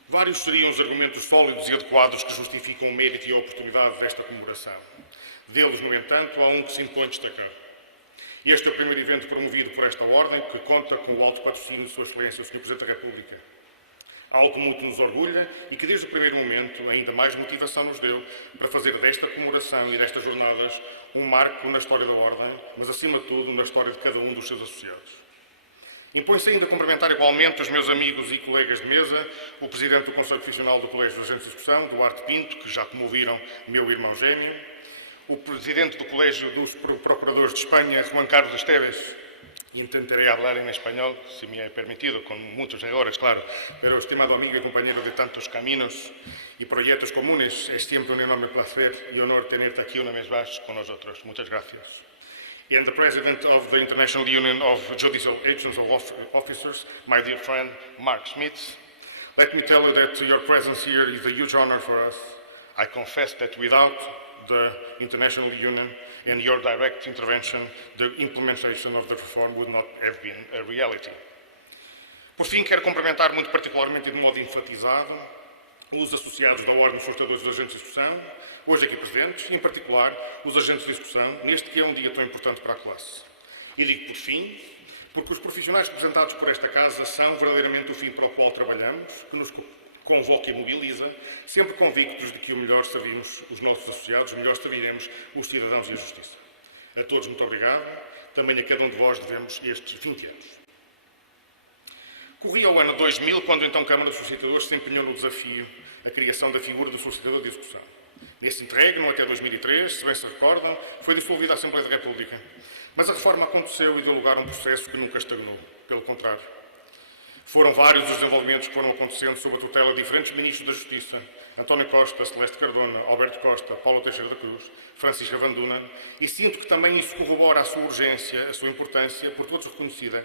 Vários seriam os argumentos sólidos e adequados que justificam o mérito e a oportunidade desta comemoração. Deles, no entanto, há um que se impõe destacar. Este é o primeiro evento promovido por esta Ordem, que conta com o alto patrocínio de Sua Excelência, o Sr. Presidente da República. Algo que muito nos orgulha e que, desde o primeiro momento, ainda mais motivação nos deu para fazer desta comemoração e destas jornadas um marco na história da Ordem, mas, acima de tudo, na história de cada um dos seus associados. Impõe-se ainda cumprimentar igualmente os meus amigos e colegas de mesa, o Presidente do Conselho Profissional do Colégio de Agentes de Execução, Duarte Pinto, que já como ouviram, meu irmão gênio, o Presidente do Colégio dos Procuradores de Espanha, Juan Carlos Esteves, e intentaré falar em espanhol, se me é permitido, com muitos errores, claro, pero estimado amigo e companheiro de tantos caminos e projetos comunes, é sempre um enorme placer e honor tenerte aqui uma vez mais com nós outros. Muitas gracias. And the President of the International Union of Judicial Agents of Officers, my dear friend Mark Schmitz, let me tell you that your presence here is a huge honor for us. I confess that without the International Union and your direct intervention, the implementation of the reform would not have been a reality. Por fim, quero cumprimentar muito particularmente e de modo enfatizado os associados da Ordem dos Forçadores dos Agentes de Execução, hoje aqui presentes, em particular os agentes de execução, neste que é um dia tão importante para a classe. E digo por fim, porque os profissionais representados por esta Casa são verdadeiramente o fim para o qual trabalhamos, que nos convoca e mobiliza, sempre convictos de que o melhor servimos os nossos associados, o melhor serviremos os cidadãos e a justiça. A todos muito obrigado, também a cada um de vós devemos estes 20 anos. Corria o ano 2000, quando então a Câmara dos Solicitadores se empenhou no desafio, a criação da figura do solicitador de execução. Nesse interregno, até 2003, se bem se recordam, foi dissolvida a Assembleia da República. Mas a reforma aconteceu e deu lugar a um processo que nunca estagnou. Pelo contrário. Foram vários os desenvolvimentos que foram acontecendo sob a tutela de diferentes ministros da Justiça, António Costa, Celeste Cardona, Alberto Costa, Paulo Teixeira da Cruz, Francisca Van Dunen, e sinto que também isso corrobora a sua urgência, a sua importância, por todos reconhecida,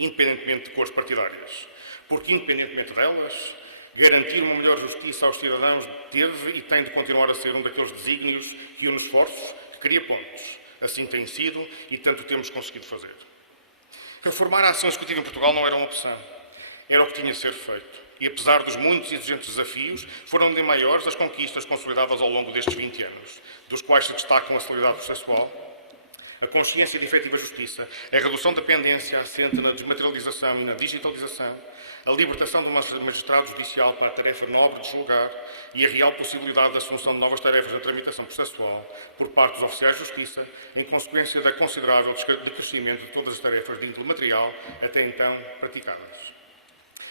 independentemente de cores partidárias. Porque, independentemente delas, garantir uma melhor justiça aos cidadãos teve e tem de continuar a ser um daqueles desígnios que une esforços, que cria pontos. Assim tem sido e tanto temos conseguido fazer. Reformar a ação executiva em Portugal não era uma opção. Era o que tinha de ser feito. E apesar dos muitos e exigentes desafios, foram de maiores as conquistas consolidadas ao longo destes 20 anos, dos quais se destacam a celeridade processual, a consciência de efetiva justiça, a redução da pendência assente na desmaterialização e na digitalização, a libertação do magistrado judicial para a tarefa nobre de julgar e a real possibilidade da assunção de novas tarefas na tramitação processual por parte dos oficiais de justiça, em consequência da considerável decrescimento de todas as tarefas de índole material até então praticadas.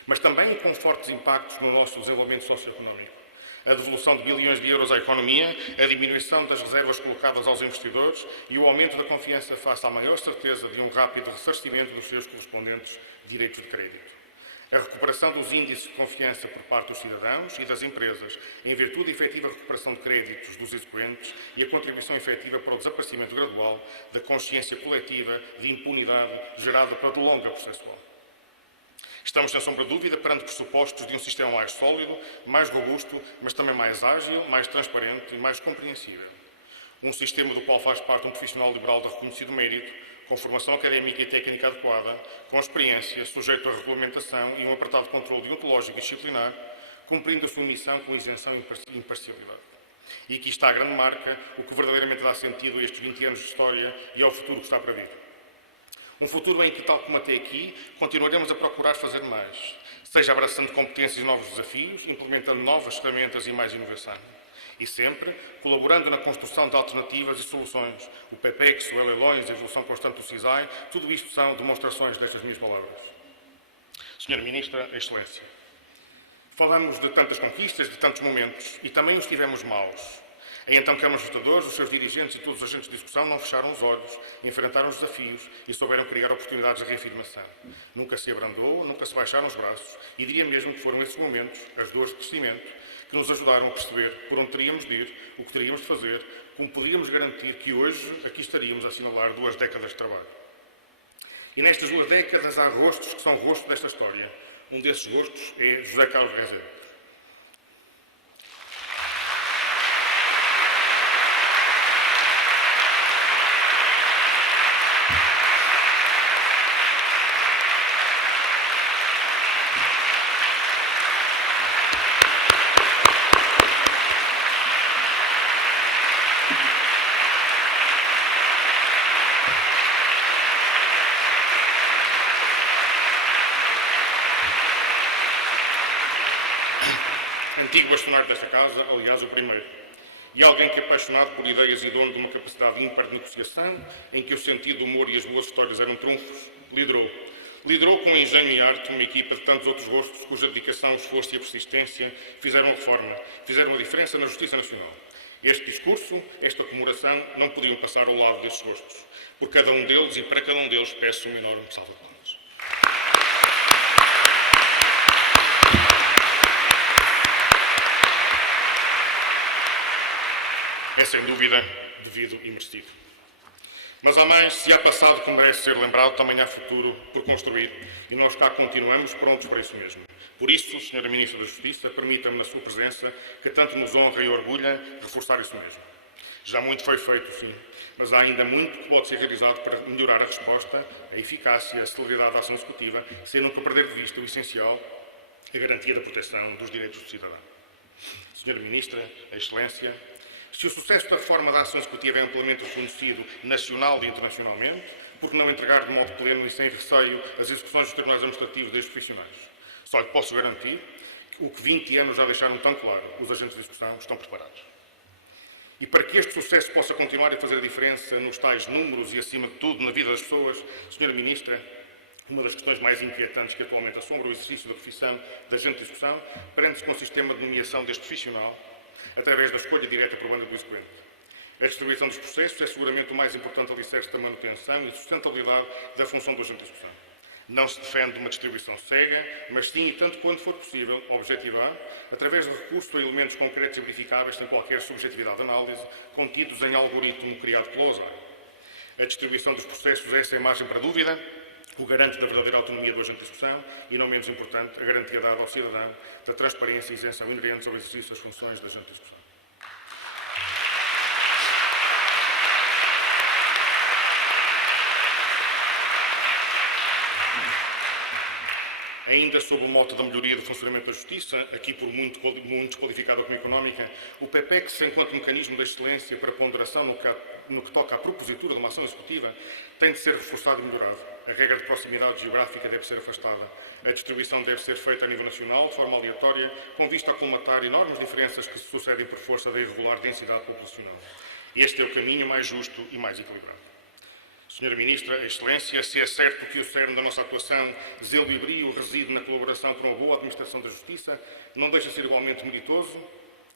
Mas também com fortes impactos no nosso desenvolvimento socioeconómico. A devolução de bilhões de euros à economia, a diminuição das reservas colocadas aos investidores e o aumento da confiança face à maior certeza de um rápido ressarcimento dos seus correspondentes direitos de crédito. A recuperação dos índices de confiança por parte dos cidadãos e das empresas, em virtude da efetiva recuperação de créditos dos exequentes e a contribuição efetiva para o desaparecimento gradual da consciência coletiva de impunidade gerada pela delonga processual. Estamos, sem sombra de dúvida, perante pressupostos de um sistema mais sólido, mais robusto, mas também mais ágil, mais transparente e mais compreensível. Um sistema do qual faz parte um profissional liberal de reconhecido mérito, com formação académica e técnica adequada, com experiência, sujeito à regulamentação e um apertado controle deontológico e disciplinar, cumprindo a sua missão com isenção e imparcialidade. E aqui está a grande marca, o que verdadeiramente dá sentido a estes 20 anos de história e ao futuro que está para vir. Um futuro em que, tal como até aqui, continuaremos a procurar fazer mais, seja abraçando competências e novos desafios, implementando novas ferramentas e mais inovação. E sempre colaborando na construção de alternativas e soluções. O PEPEX, o Leilões, a evolução constante do CISAI, tudo isto são demonstrações destas minhas palavras. Senhora Ministra, Excelência, falamos de tantas conquistas, de tantos momentos, e também os tivemos maus. A então Câmara dos Solicitadores, os seus dirigentes e todos os agentes de execução não fecharam os olhos, enfrentaram os desafios e souberam criar oportunidades de reafirmação. Nunca se abrandou, nunca se baixaram os braços e diria mesmo que foram esses momentos, as dores de crescimento, que nos ajudaram a perceber por onde teríamos de ir, o que teríamos de fazer, como podíamos garantir que hoje aqui estaríamos a assinalar 2 décadas de trabalho. E nestas 2 décadas há rostos que são o rosto desta história. Um desses rostos é José Carlos Rezende. Antigo bastonário desta casa, aliás, o primeiro. E alguém que é apaixonado por ideias e dono de uma capacidade ímpar de negociação, em que o sentido do humor e as boas histórias eram trunfos, liderou. Liderou com engenho e arte uma equipa de tantos outros gostos cuja dedicação, esforço e persistência fizeram a reforma, fizeram a diferença na Justiça Nacional. Este discurso, esta comemoração, não podiam passar ao lado destes gostos. Por cada um deles e para cada um deles peço uma enorme salva de palmas. É sem dúvida devido e merecido. Mas há mais, se há passado que merece ser lembrado, também há futuro por construir, e nós cá continuamos prontos para isso mesmo. Por isso, Sra. Ministra da Justiça, permita-me, na sua presença, que tanto nos honra e orgulha, reforçar isso mesmo. Já muito foi feito, sim, mas há ainda muito que pode ser realizado para melhorar a resposta, a eficácia, a celeridade da ação executiva, sem nunca perder de vista o essencial, a garantia da proteção dos direitos do cidadão. Sra. Ministra, a Excelência, se o sucesso da reforma da ação executiva é amplamente reconhecido nacional e internacionalmente, por que não entregar de modo pleno e sem receio as execuções dos tribunais administrativos destes profissionais? Só lhe posso garantir que o que 20 anos já deixaram tão claro, os agentes de execução estão preparados. E para que este sucesso possa continuar a fazer a diferença nos tais números e, acima de tudo, na vida das pessoas, Sra. Ministra, uma das questões mais inquietantes que atualmente assombra o exercício da profissão de agente de execução prende-se com o sistema de nomeação deste profissional através da escolha direta por banda do exequente. A distribuição dos processos é seguramente o mais importante alicerce da manutenção e sustentabilidade da função do agente de execução. Não se defende uma distribuição cega, mas sim, e tanto quanto for possível, objetivar, através de recurso a elementos concretos e verificáveis sem qualquer subjetividade de análise, contidos em algoritmo criado pela OSA. A distribuição dos processos é, sem margem para dúvida, o garante da verdadeira autonomia do agente de execução e, não menos importante, a garantia dada ao cidadão da transparência e isenção inerentes ao exercício das funções de agente de execução. Ainda sob o mote da melhoria do funcionamento da Justiça, aqui por muito desqualificada como económica, o PEPEX, enquanto mecanismo de excelência para ponderação no que toca à propositura de uma ação executiva, tem de ser reforçado e melhorado. A regra de proximidade geográfica deve ser afastada. A distribuição deve ser feita a nível nacional, de forma aleatória, com vista a colmatar enormes diferenças que se sucedem por força da irregular densidade populacional. Este é o caminho mais justo e mais equilibrado. Sra. Ministra, a Excelência, se é certo que o cerne da nossa atuação, zelo e brio, reside na colaboração para uma boa administração da Justiça, não deixa de ser igualmente meritoso,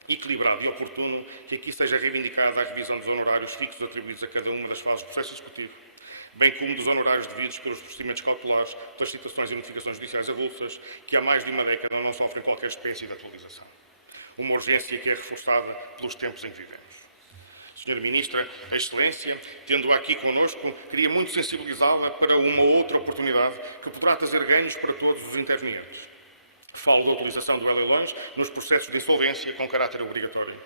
equilibrado e oportuno que aqui seja reivindicada a revisão dos honorários fixos atribuídos a cada uma das fases do processo executivo, bem como dos honorários devidos pelos procedimentos cautelares, pelas citações e notificações judiciais avulsas, que há mais de uma década não sofrem qualquer espécie de atualização. Uma urgência que é reforçada pelos tempos em que vivemos. Sra. Ministra, a Excelência, tendo-a aqui connosco, queria muito sensibilizá-la para uma outra oportunidade que poderá trazer ganhos para todos os intervenientes. Falo da utilização do leilões nos processos de insolvência com caráter obrigatório.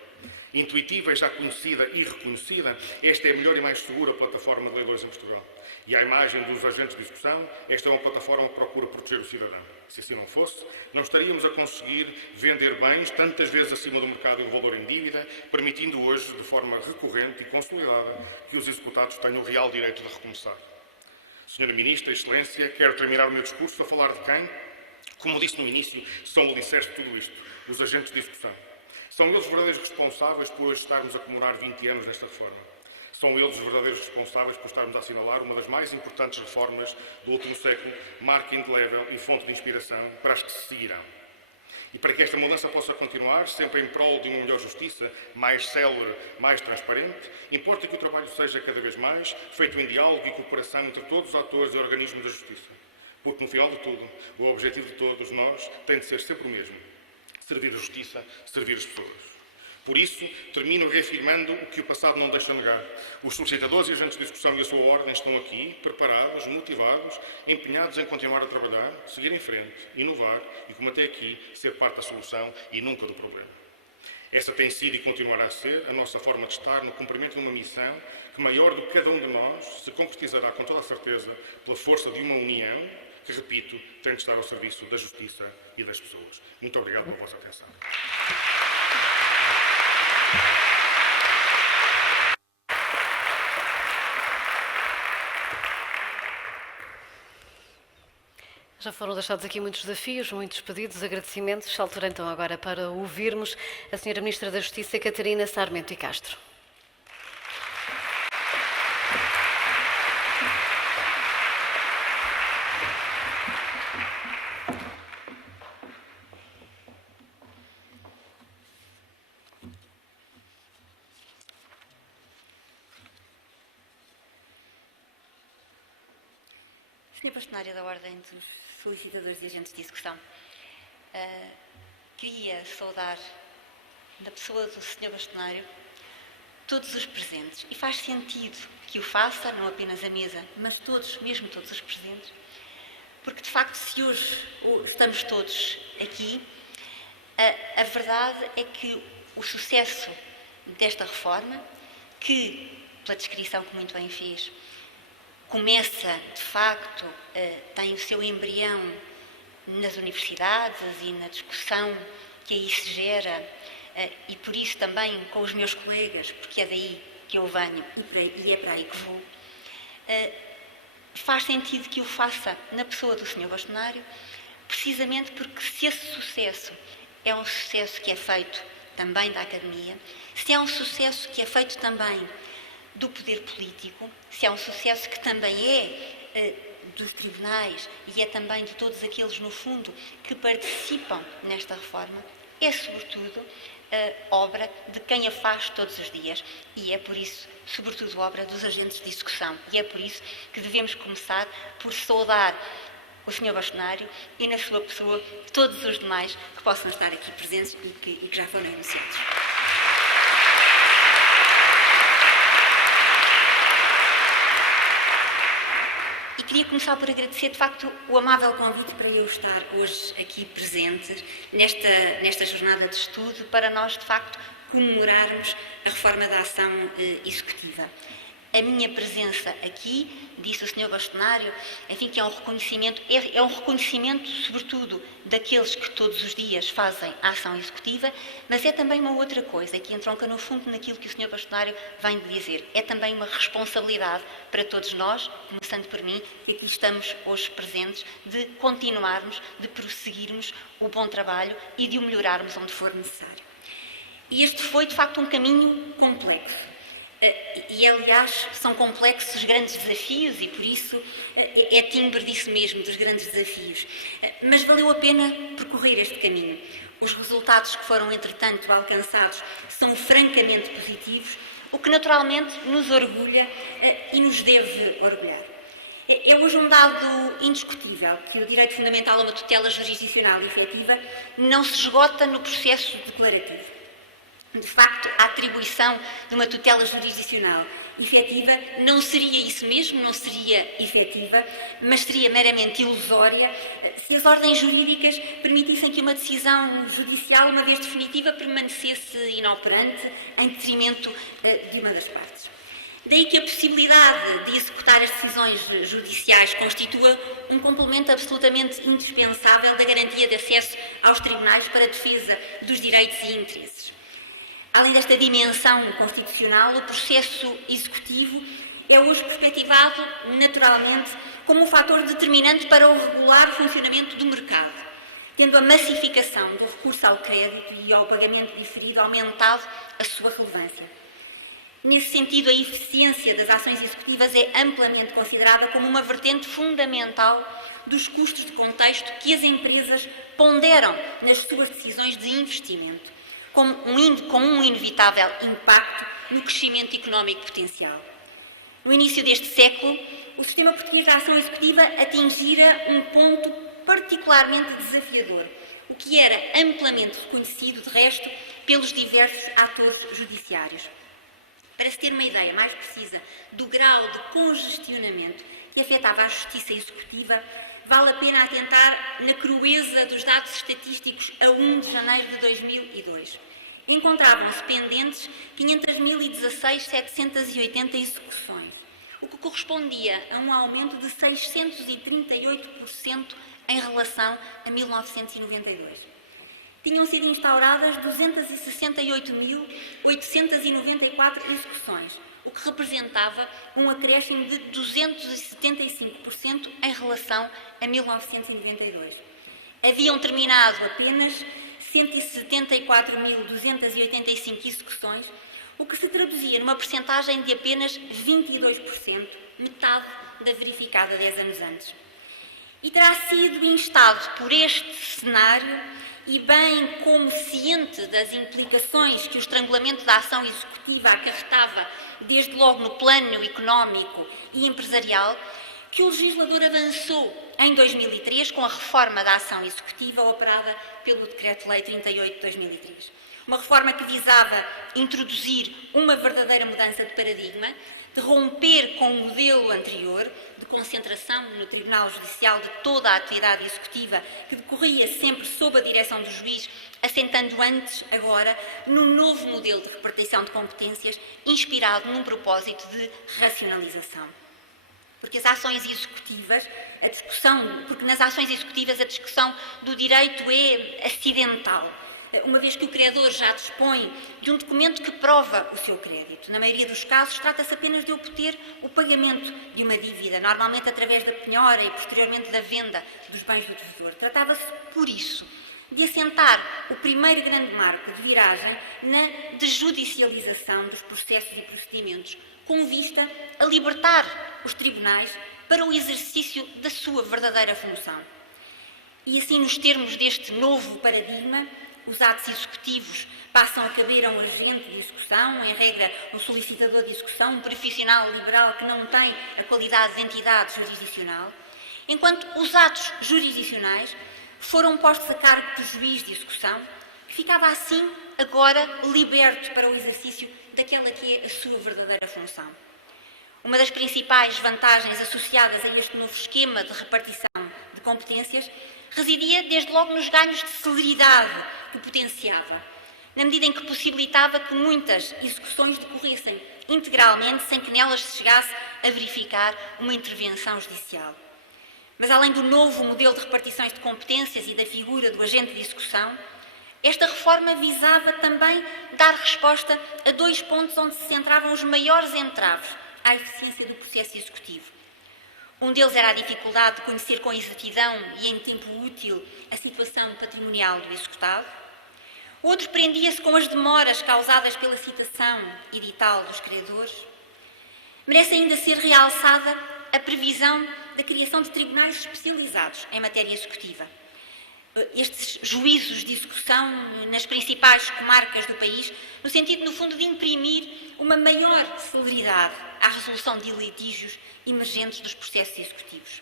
Intuitiva e já conhecida e reconhecida, esta é a melhor e mais segura plataforma de leilões em Portugal. E à imagem dos agentes de execução, esta é uma plataforma que procura proteger o cidadão. Se assim não fosse, não estaríamos a conseguir vender bens tantas vezes acima do mercado e do valor em dívida, permitindo hoje, de forma recorrente e consolidada, que os executados tenham o real direito de recomeçar. Sra. Ministra, Excelência, quero terminar o meu discurso a falar de quem, como disse no início, são o alicerce de tudo isto, os agentes de execução. São eles os verdadeiros responsáveis por hoje estarmos a comemorar 20 anos desta reforma. São eles os verdadeiros responsáveis por estarmos a assinalar uma das mais importantes reformas do último século, marca indelével e fonte de inspiração para as que se seguirão. E para que esta mudança possa continuar, sempre em prol de uma melhor justiça, mais célere, mais transparente, importa que o trabalho seja cada vez mais feito em diálogo e cooperação entre todos os atores e organismos da justiça. Porque, no final de tudo, o objetivo de todos nós tem de ser sempre o mesmo: servir a justiça, servir as pessoas. Por isso, termino reafirmando o que o passado não deixa negar. Os solicitadores e agentes de execução e a sua ordem estão aqui, preparados, motivados, empenhados em continuar a trabalhar, seguir em frente, inovar e, como até aqui, ser parte da solução e nunca do problema. Esta tem sido e continuará a ser a nossa forma de estar no cumprimento de uma missão que, maior do que cada um de nós, se concretizará com toda a certeza pela força de uma união que, repito, tem de estar ao serviço da justiça e das pessoas. Muito obrigado pela vossa atenção. Já foram deixados aqui muitos desafios, muitos pedidos, agradecimentos. Altura então agora para ouvirmos a Sra. Ministra da Justiça, Catarina Sarmento e Castro. Sr. Bastonário da Ordem dos Solicitadores e Agentes de Execução, queria saudar, na pessoa do Sr. Bastonário, todos os presentes. E faz sentido que o faça, não apenas a mesa, mas todos, mesmo todos os presentes, porque de facto, se hoje estamos todos aqui, a verdade é que o sucesso desta reforma, que, pela descrição que muito bem fez, começa, de facto, tem o seu embrião nas universidades e na discussão que aí se gera, e por isso também com os meus colegas, porque é daí que eu venho e é para aí que vou, faz sentido que o faça na pessoa do Sr. Bastonário, precisamente porque se esse sucesso é um sucesso que é feito também da academia, se é um sucesso que é feito também do poder político, se é um sucesso que também é dos tribunais e é também de todos aqueles, no fundo, que participam nesta reforma, é sobretudo obra de quem a faz todos os dias e é por isso, sobretudo, obra dos agentes de execução. E é por isso que devemos começar por saudar o Sr. Bastonário e, na sua pessoa, todos os demais que possam estar aqui presentes e que já foram anunciados. E queria começar por agradecer, de facto, o amável convite para eu estar hoje aqui presente nesta jornada de estudo para nós, de facto, comemorarmos a reforma da ação executiva. A minha presença aqui, disse o Sr. Bastonário, enfim, que é um reconhecimento, sobretudo, daqueles que todos os dias fazem a ação executiva, mas é também uma outra coisa, que entronca no fundo naquilo que o Sr. Bastonário vem de dizer. É também uma responsabilidade para todos nós, começando por mim, que aqui estamos hoje presentes, de continuarmos, de prosseguirmos o bom trabalho e de o melhorarmos onde for necessário. E este foi, de facto, um caminho complexo. E, aliás, são complexos os grandes desafios e, por isso, é timbre disso mesmo, dos grandes desafios. Mas valeu a pena percorrer este caminho. Os resultados que foram, entretanto, alcançados são francamente positivos, o que naturalmente nos orgulha e nos deve orgulhar. É hoje um dado indiscutível que o direito fundamental a uma tutela jurisdicional efetiva não se esgota no processo declarativo. De facto, a atribuição de uma tutela jurisdicional efetiva não seria isso mesmo, não seria efetiva, mas seria meramente ilusória se as ordens jurídicas permitissem que uma decisão judicial, uma vez definitiva, permanecesse inoperante em detrimento de uma das partes. Daí que a possibilidade de executar as decisões judiciais constitua um complemento absolutamente indispensável da garantia de acesso aos tribunais para a defesa dos direitos e interesses. Além desta dimensão constitucional, o processo executivo é hoje perspectivado, naturalmente, como um fator determinante para o regular funcionamento do mercado, tendo a massificação do recurso ao crédito e ao pagamento diferido aumentado a sua relevância. Nesse sentido, a eficiência das ações executivas é amplamente considerada como uma vertente fundamental dos custos de contexto que as empresas ponderam nas suas decisões de investimento, com um inevitável impacto no crescimento económico potencial. No início deste século, o sistema português da ação executiva atingira um ponto particularmente desafiador, o que era amplamente reconhecido, de resto, pelos diversos atores judiciários. Para se ter uma ideia mais precisa do grau de congestionamento que afetava a justiça executiva, vale a pena atentar na crueza dos dados estatísticos a 1 de janeiro de 2002. Encontravam-se pendentes 500.016.780 execuções, o que correspondia a um aumento de 638% em relação a 1992. Tinham sido instauradas 268.894 execuções, o que representava um acréscimo de 275% em relação a 1992. Haviam terminado apenas 174.285 execuções, o que se traduzia numa percentagem de apenas 22%, metade da verificada 10 anos antes. E terá sido instado por este cenário e bem como ciente das implicações que o estrangulamento da ação executiva acarretava, desde logo no plano económico e empresarial, que o legislador avançou em 2003 com a reforma da ação executiva operada pelo Decreto-Lei 38 de 2003. Uma reforma que visava introduzir uma verdadeira mudança de paradigma, de romper com o modelo anterior de concentração no Tribunal Judicial de toda a atividade executiva que decorria sempre sob a direção do juiz, assentando antes, agora, num novo modelo de repartição de competências inspirado num propósito de racionalização. Porque nas ações executivas a discussão do direito é acidental, uma vez que o credor já dispõe de um documento que prova o seu crédito. Na maioria dos casos, trata-se apenas de obter o pagamento de uma dívida, normalmente através da penhora e posteriormente da venda dos bens do devedor. Tratava-se, por isso, de assentar o primeiro grande marco de viragem na desjudicialização dos processos e procedimentos, com vista a libertar os tribunais para o exercício da sua verdadeira função. E assim, nos termos deste novo paradigma, os atos executivos passam a caber a um agente de execução, em regra um solicitador de execução, um profissional liberal que não tem a qualidade de entidade jurisdicional, enquanto os atos jurisdicionais foram postos a cargo do juiz de execução, que ficava assim, agora, liberto para o exercício daquela que é a sua verdadeira função. Uma das principais vantagens associadas a este novo esquema de repartição de competências residia desde logo nos ganhos de celeridade que potenciava, na medida em que possibilitava que muitas execuções decorressem integralmente sem que nelas se chegasse a verificar uma intervenção judicial. Mas além do novo modelo de repartições de competências e da figura do agente de execução, esta reforma visava também dar resposta a dois pontos onde se centravam os maiores entraves à eficiência do processo executivo. Um deles era a dificuldade de conhecer com exatidão e em tempo útil a situação patrimonial do executado. O outro prendia-se com as demoras causadas pela citação edital dos credores. Merece ainda ser realçada a previsão da criação de tribunais especializados em matéria executiva. Estes juízos de execução nas principais comarcas do país, no sentido, no fundo, de imprimir uma maior celeridade à resolução de litígios emergentes dos processos executivos.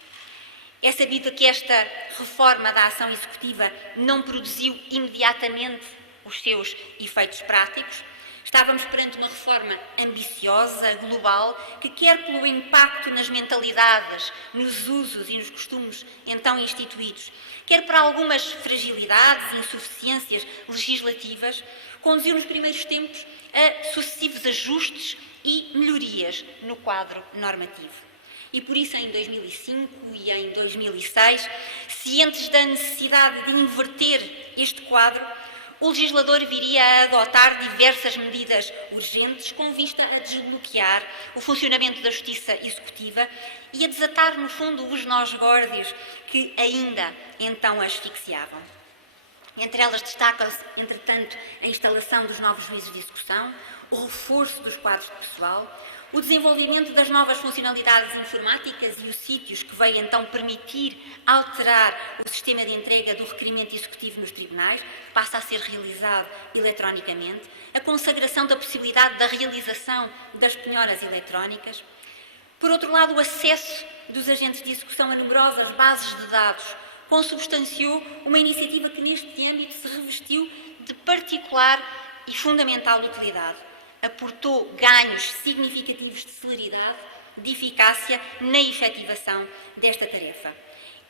É sabido que esta reforma da ação executiva não produziu imediatamente os seus efeitos práticos. Estávamos perante uma reforma ambiciosa, global, que quer pelo impacto nas mentalidades, nos usos e nos costumes então instituídos, quer por algumas fragilidades e insuficiências legislativas, conduziu nos primeiros tempos a sucessivos ajustes e melhorias no quadro normativo. E por isso, em 2005 e em 2006, cientes da necessidade de inverter este quadro, o legislador viria a adotar diversas medidas urgentes com vista a desbloquear o funcionamento da justiça executiva e a desatar, no fundo, os nós górdios que ainda então asfixiavam. Entre elas destacam-se, entretanto, a instalação dos novos juízes de execução, o reforço dos quadros de pessoal, o desenvolvimento das novas funcionalidades informáticas e os sítios que veio então permitir alterar o sistema de entrega do requerimento executivo nos tribunais, passa a ser realizado eletronicamente, a consagração da possibilidade da realização das penhoras eletrónicas. Por outro lado, o acesso dos agentes de execução a numerosas bases de dados consubstanciou uma iniciativa que neste âmbito se revestiu de particular e fundamental utilidade. Aportou ganhos significativos de celeridade, de eficácia na efetivação desta tarefa.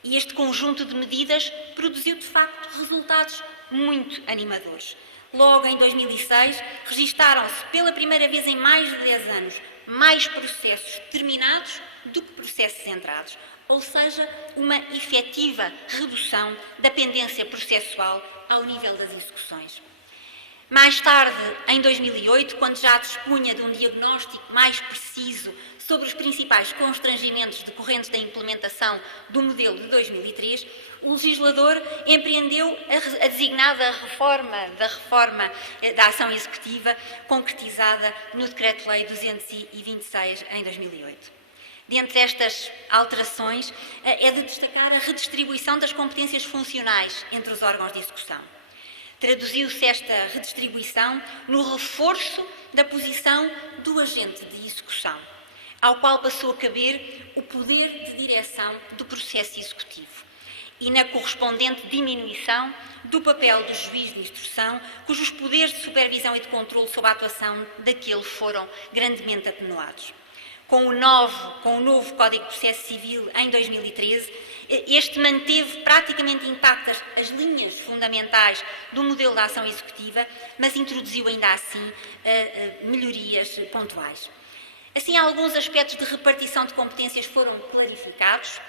E este conjunto de medidas produziu, de facto, resultados muito animadores. Logo em 2006, registaram-se pela primeira vez em mais de 10 anos mais processos terminados do que processos entrados, ou seja, uma efetiva redução da pendência processual ao nível das execuções. Mais tarde, em 2008, quando já dispunha de um diagnóstico mais preciso sobre os principais constrangimentos decorrentes da implementação do modelo de 2003, o legislador empreendeu a designada reforma da ação executiva, concretizada no Decreto-Lei 226, em 2008. Dentre estas alterações, é de destacar a redistribuição das competências funcionais entre os órgãos de execução. Traduziu-se esta redistribuição no reforço da posição do agente de execução, ao qual passou a caber o poder de direção do processo executivo. e na correspondente diminuição do papel do juiz de instrução, cujos poderes de supervisão e de controle sobre a atuação daquele foram grandemente atenuados. Com o novo Código de Processo Civil, em 2013, este manteve praticamente intactas as linhas fundamentais do modelo de ação executiva, mas introduziu ainda assim melhorias pontuais. Assim, alguns aspectos de repartição de competências foram clarificados,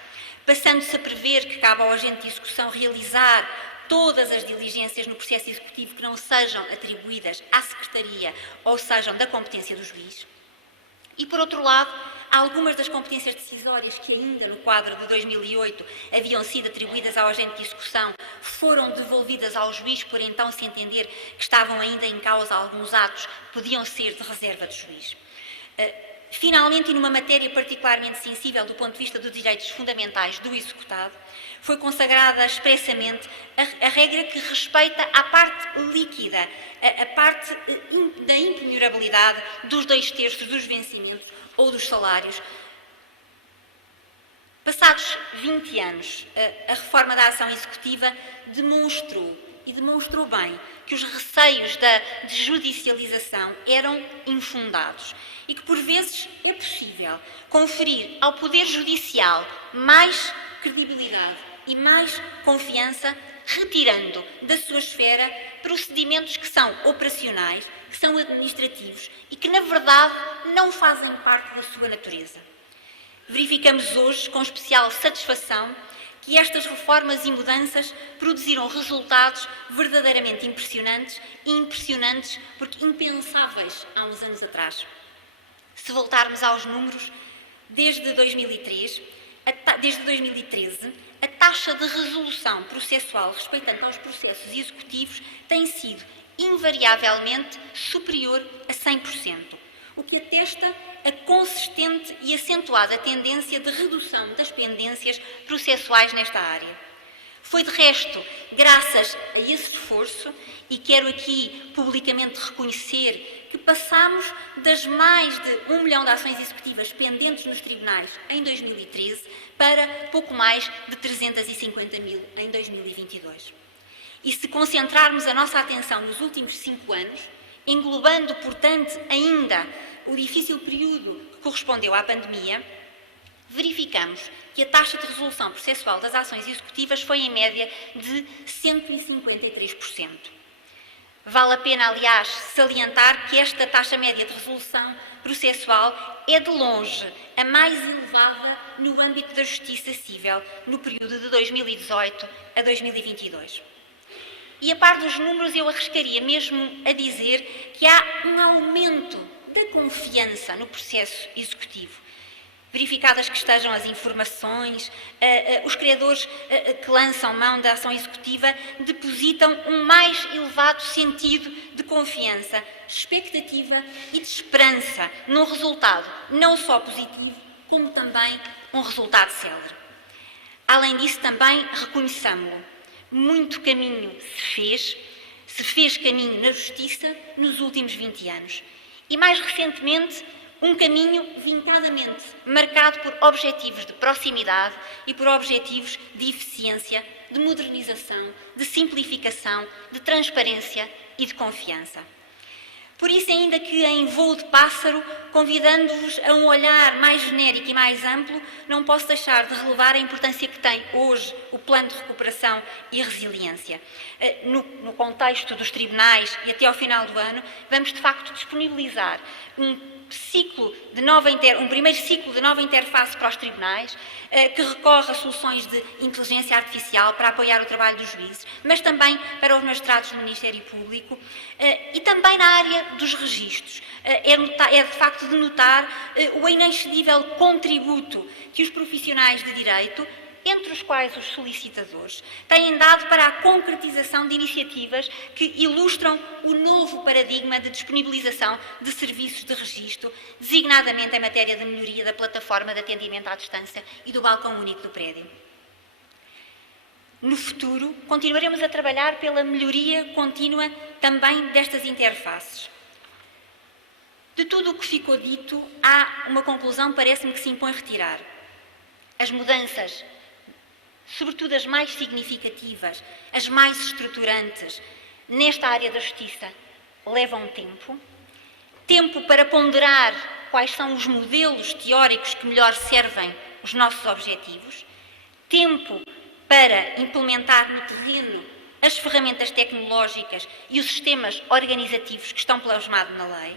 passando-se a prever que cabe ao agente de execução realizar todas as diligências no processo executivo que não sejam atribuídas à Secretaria ou sejam da competência do juiz. E, por outro lado, algumas das competências decisórias que ainda no quadro de 2008 haviam sido atribuídas ao agente de execução foram devolvidas ao juiz, por então se entender que estavam ainda em causa alguns atos que podiam ser de reserva do juiz. Finalmente, e numa matéria particularmente sensível do ponto de vista dos direitos fundamentais do executado, foi consagrada expressamente a regra que respeita a parte líquida, a parte da impenhorabilidade dos 2/3 dos vencimentos ou dos salários. Passados 20 anos, a reforma da ação executiva demonstrou bem que os receios de judicialização eram infundados e que, por vezes, é possível conferir ao Poder Judicial mais credibilidade e mais confiança, retirando da sua esfera procedimentos que são operacionais, que são administrativos e que, na verdade, não fazem parte da sua natureza. Verificamos hoje, com especial satisfação, que estas reformas e mudanças produziram resultados verdadeiramente impressionantes e impressionantes porque impensáveis há uns anos atrás. Se voltarmos aos números, desde 2013, a taxa de resolução processual respeitante aos processos executivos tem sido invariavelmente superior a 100%, o que atesta a consistente e acentuada tendência de redução das pendências processuais nesta área. Foi, de resto, graças a esse esforço, e quero aqui publicamente reconhecer que passámos das mais de 1 milhão de ações executivas pendentes nos tribunais em 2013 para pouco mais de 350 mil em 2022. E se concentrarmos a nossa atenção nos últimos 5 anos, englobando, portanto, ainda o difícil período que correspondeu à pandemia, verificamos que a taxa de resolução processual das ações executivas foi em média de 153%. Vale a pena, aliás, salientar que esta taxa média de resolução processual é de longe a mais elevada no âmbito da justiça civil no período de 2018 a 2022. E a par dos números, eu arriscaria mesmo a dizer que há um aumento da confiança no processo executivo. Verificadas que estejam as informações, os credores que lançam mão da ação executiva depositam um mais elevado sentido de confiança, expectativa e de esperança num resultado não só positivo, como também um resultado célere. Além disso, também reconheçamo-lo. Muito caminho se fez caminho na justiça nos últimos 20 anos. E mais recentemente, um caminho vincadamente marcado por objetivos de proximidade e por objetivos de eficiência, de modernização, de simplificação, de transparência e de confiança. Por isso, ainda que em voo de pássaro, convidando-vos a um olhar mais genérico e mais amplo, não posso deixar de relevar a importância que tem hoje o Plano de Recuperação e Resiliência. No contexto dos tribunais e até ao final do ano, vamos de facto disponibilizar um primeiro ciclo de nova interface para os tribunais, que recorre a soluções de inteligência artificial para apoiar o trabalho dos juízes, mas também para os magistrados do Ministério Público e também na área dos registros. É de facto de notar o inexcedível contributo que os profissionais de direito, entre os quais os solicitadores, têm dado para a concretização de iniciativas que ilustram o novo paradigma de disponibilização de serviços de registro, designadamente em matéria de melhoria da plataforma de atendimento à distância e do balcão único do prédio. No futuro, continuaremos a trabalhar pela melhoria contínua também destas interfaces. De tudo o que ficou dito, há uma conclusão, parece-me, que se impõe retirar. As mudanças sobretudo as mais significativas, as mais estruturantes, nesta área da justiça, levam tempo. Tempo para ponderar quais são os modelos teóricos que melhor servem os nossos objetivos. Tempo para implementar no terreno as ferramentas tecnológicas e os sistemas organizativos que estão plasmados na lei.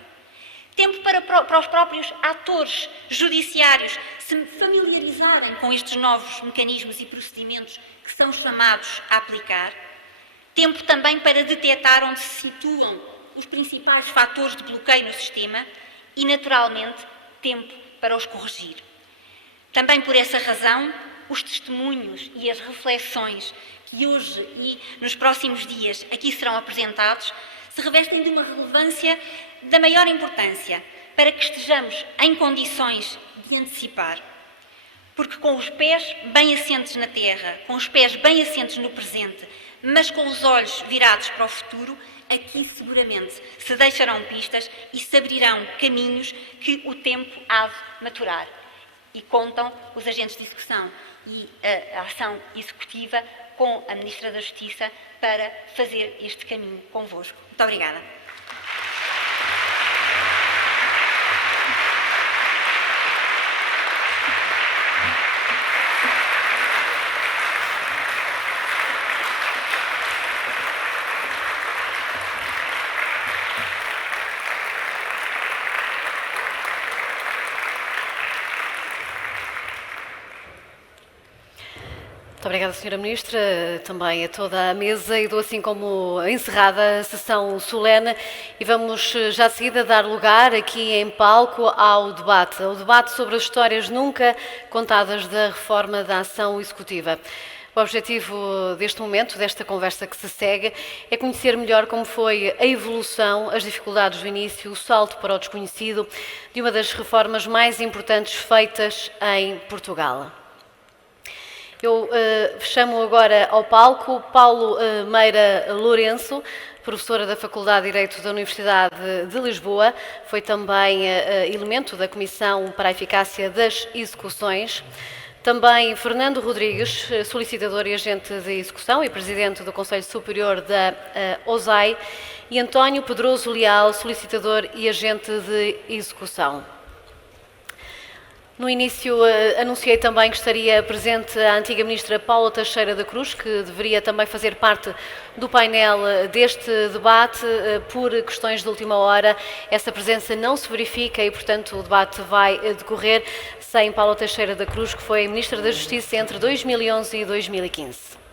Tempo para os próprios atores judiciários se familiarizarem com estes novos mecanismos e procedimentos que são chamados a aplicar. Tempo também para detectar onde se situam os principais fatores de bloqueio no sistema e, naturalmente, tempo para os corrigir. Também por essa razão, os testemunhos e as reflexões que hoje e nos próximos dias aqui serão apresentados se revestem de uma relevância da maior importância para que estejamos em condições de antecipar. Porque com os pés bem assentes na terra, com os pés bem assentes no presente, mas com os olhos virados para o futuro, aqui seguramente se deixarão pistas e se abrirão caminhos que o tempo há de maturar. E contam os agentes de execução e a ação executiva com a Ministra da Justiça para fazer este caminho convosco. Muito obrigada. Muito obrigada, Sra. Ministra, também a toda a mesa e dou assim como encerrada a sessão solene e vamos já de seguida dar lugar aqui em palco ao debate sobre as histórias nunca contadas da reforma da ação executiva. O objetivo deste momento, desta conversa que se segue, é conhecer melhor como foi a evolução, as dificuldades do início, o salto para o desconhecido de uma das reformas mais importantes feitas em Portugal. Eu chamo agora ao palco Paulo Meira Lourenço, professora da Faculdade de Direito da Universidade de Lisboa, foi também elemento da Comissão para a Eficácia das Execuções. Também Fernando Rodrigues, solicitador e agente de execução e presidente do Conselho Superior da OSAI, e António Pedroso Leal, solicitador e agente de execução. No início, anunciei também que estaria presente a antiga Ministra Paula Teixeira da Cruz, que deveria também fazer parte do painel deste debate. Por questões de última hora, essa presença não se verifica e, portanto, o debate vai decorrer sem Paula Teixeira da Cruz, que foi Ministra da Justiça entre 2011 e 2015.